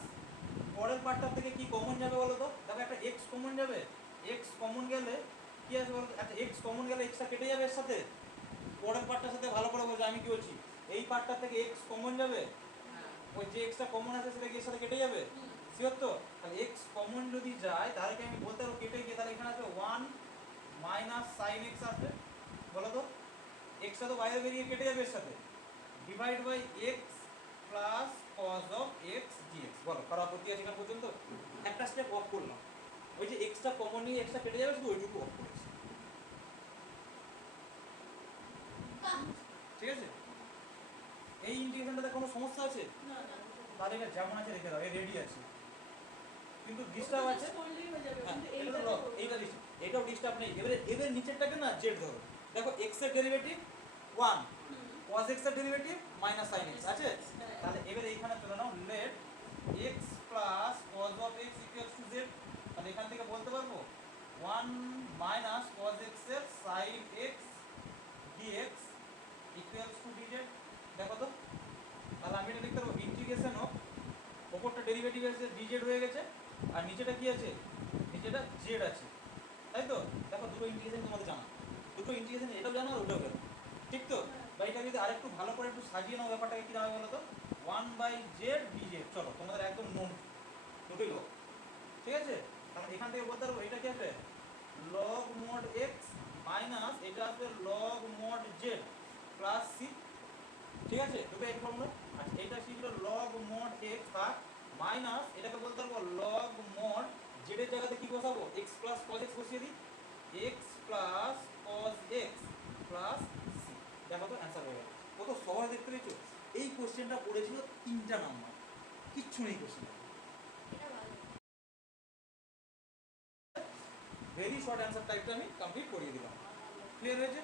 পরের পার্টটার থেকে কি কমন যাবে বলো তো, দেখো একটা x কমন যাবে, x কমন গেলে কি আছে বলো তো, একটা x কমন গেলে x টা কেটে যাবে এর সাথে, পরের পার্টটার সাথে ভালো করে বোঝো আমি কি বলছি, এই পার্টটা থেকে x কমন যাবে, হ্যাঁ ওই যে x টা কমন আছে সেটা কি এর সাথে কেটে যাবে, শিওর তো? তাহলে x কমন যদি যায় তাহলে কি আমি বলতে পারবো কেটে গিয়ে, তাহলে এখানে আছে 1 মাইনাস sin x আসবে, বলো তো এক্সটা তো বাইরে বেরিয়ে কেটে যাবে এর সাথে, divide by x plus cos of x dx. বলো কারো আপত্তি আছে এখান পর্যন্ত? একটা স্টেপ অফ করলাম, ওই যে এক্সটা কমন নিয়ে এক্সটা কেটে যাবে শুধু ওইটুকু অফ করেছি, বাহ, ঠিক আছে? এই ইন্টিগ্রেশনটাতে কোনো সমস্যা আছে? না না তাহলে এটা যেমন আছে রেখে দাও, এ রেডি আছে, কিন্তু ডিস্টার্ব আছে। করলেই হয়ে যাবে হ্যাঁ কিন্তু এটা তো এইটা লগ, এইটা ডিস্টার্ব, এটাও ডিস্টার্ব নেই। এবারে এদের নিচেরটাকে না জেড ধরো, দেখো এক্স এর ডেরিভেটিভ 1, cos x এর ডেরিভেটিভ মাইনাস sin x আছে। তাহলে এবারে এইখানে চলে নাও, let x plus cos of x equals to z। তাহলে এখান থেকে বলতে পারবো 1 মাইনাস cos x এর sin x dx equals to dz। দেখো তো, তাহলে আমি এটা লিখতে পারবো ইন্টিগ্রেশন অফ, ওপরটা ডেরিভেটিভ আছে dz হয়ে গেছে, আর নিচেটা কি আছে? নিচেটা z আছে, তাই তো? দেখো দুটো ইন্টিগ্রেশন তোমাদের জানা, দুটো ইন্টিগ্রেশন এটাও জানো আর ওটাও জানো, ঠিক তো? বা এটা যদি আরেকটু ভালো করে একটু সাজিয়ে নাও ব্যাপারটাকে, কি দাঁড়াবে বলো তো? 1/z dz। চলো তোমাদের একদম নোট দুটোই হোক, ঠিক আছে? তাহলে এখান থেকে বলতে পারবো এটা কি আসবে log mod x মাইনাস এটা আসবে log mod z plus c, ঠিক আছে? দুটো এক ফর্মুলা। আচ্ছা এটা ছিল log mod x ভাগ মাইনাস এটাকে বলতে পারবো log mod z এর জায়গাতে কি বসাবো? x প্লাস cos x বসিয়ে দিই, x plus cos x plus c। দেখো তো অ্যান্সার হয়ে গেল। কত সহজ দেখতে পেয়েছো? এই কোশ্চেনটা পড়েছিল 3টা নাম্বার, কিচ্ছু নেই কোশ্চেনটা, এটা ভালো। ভেরি শর্ট অ্যান্সার টাইপটা আমি কমপ্লিট করিয়ে দিলাম। ক্লিয়ার হয়েছে?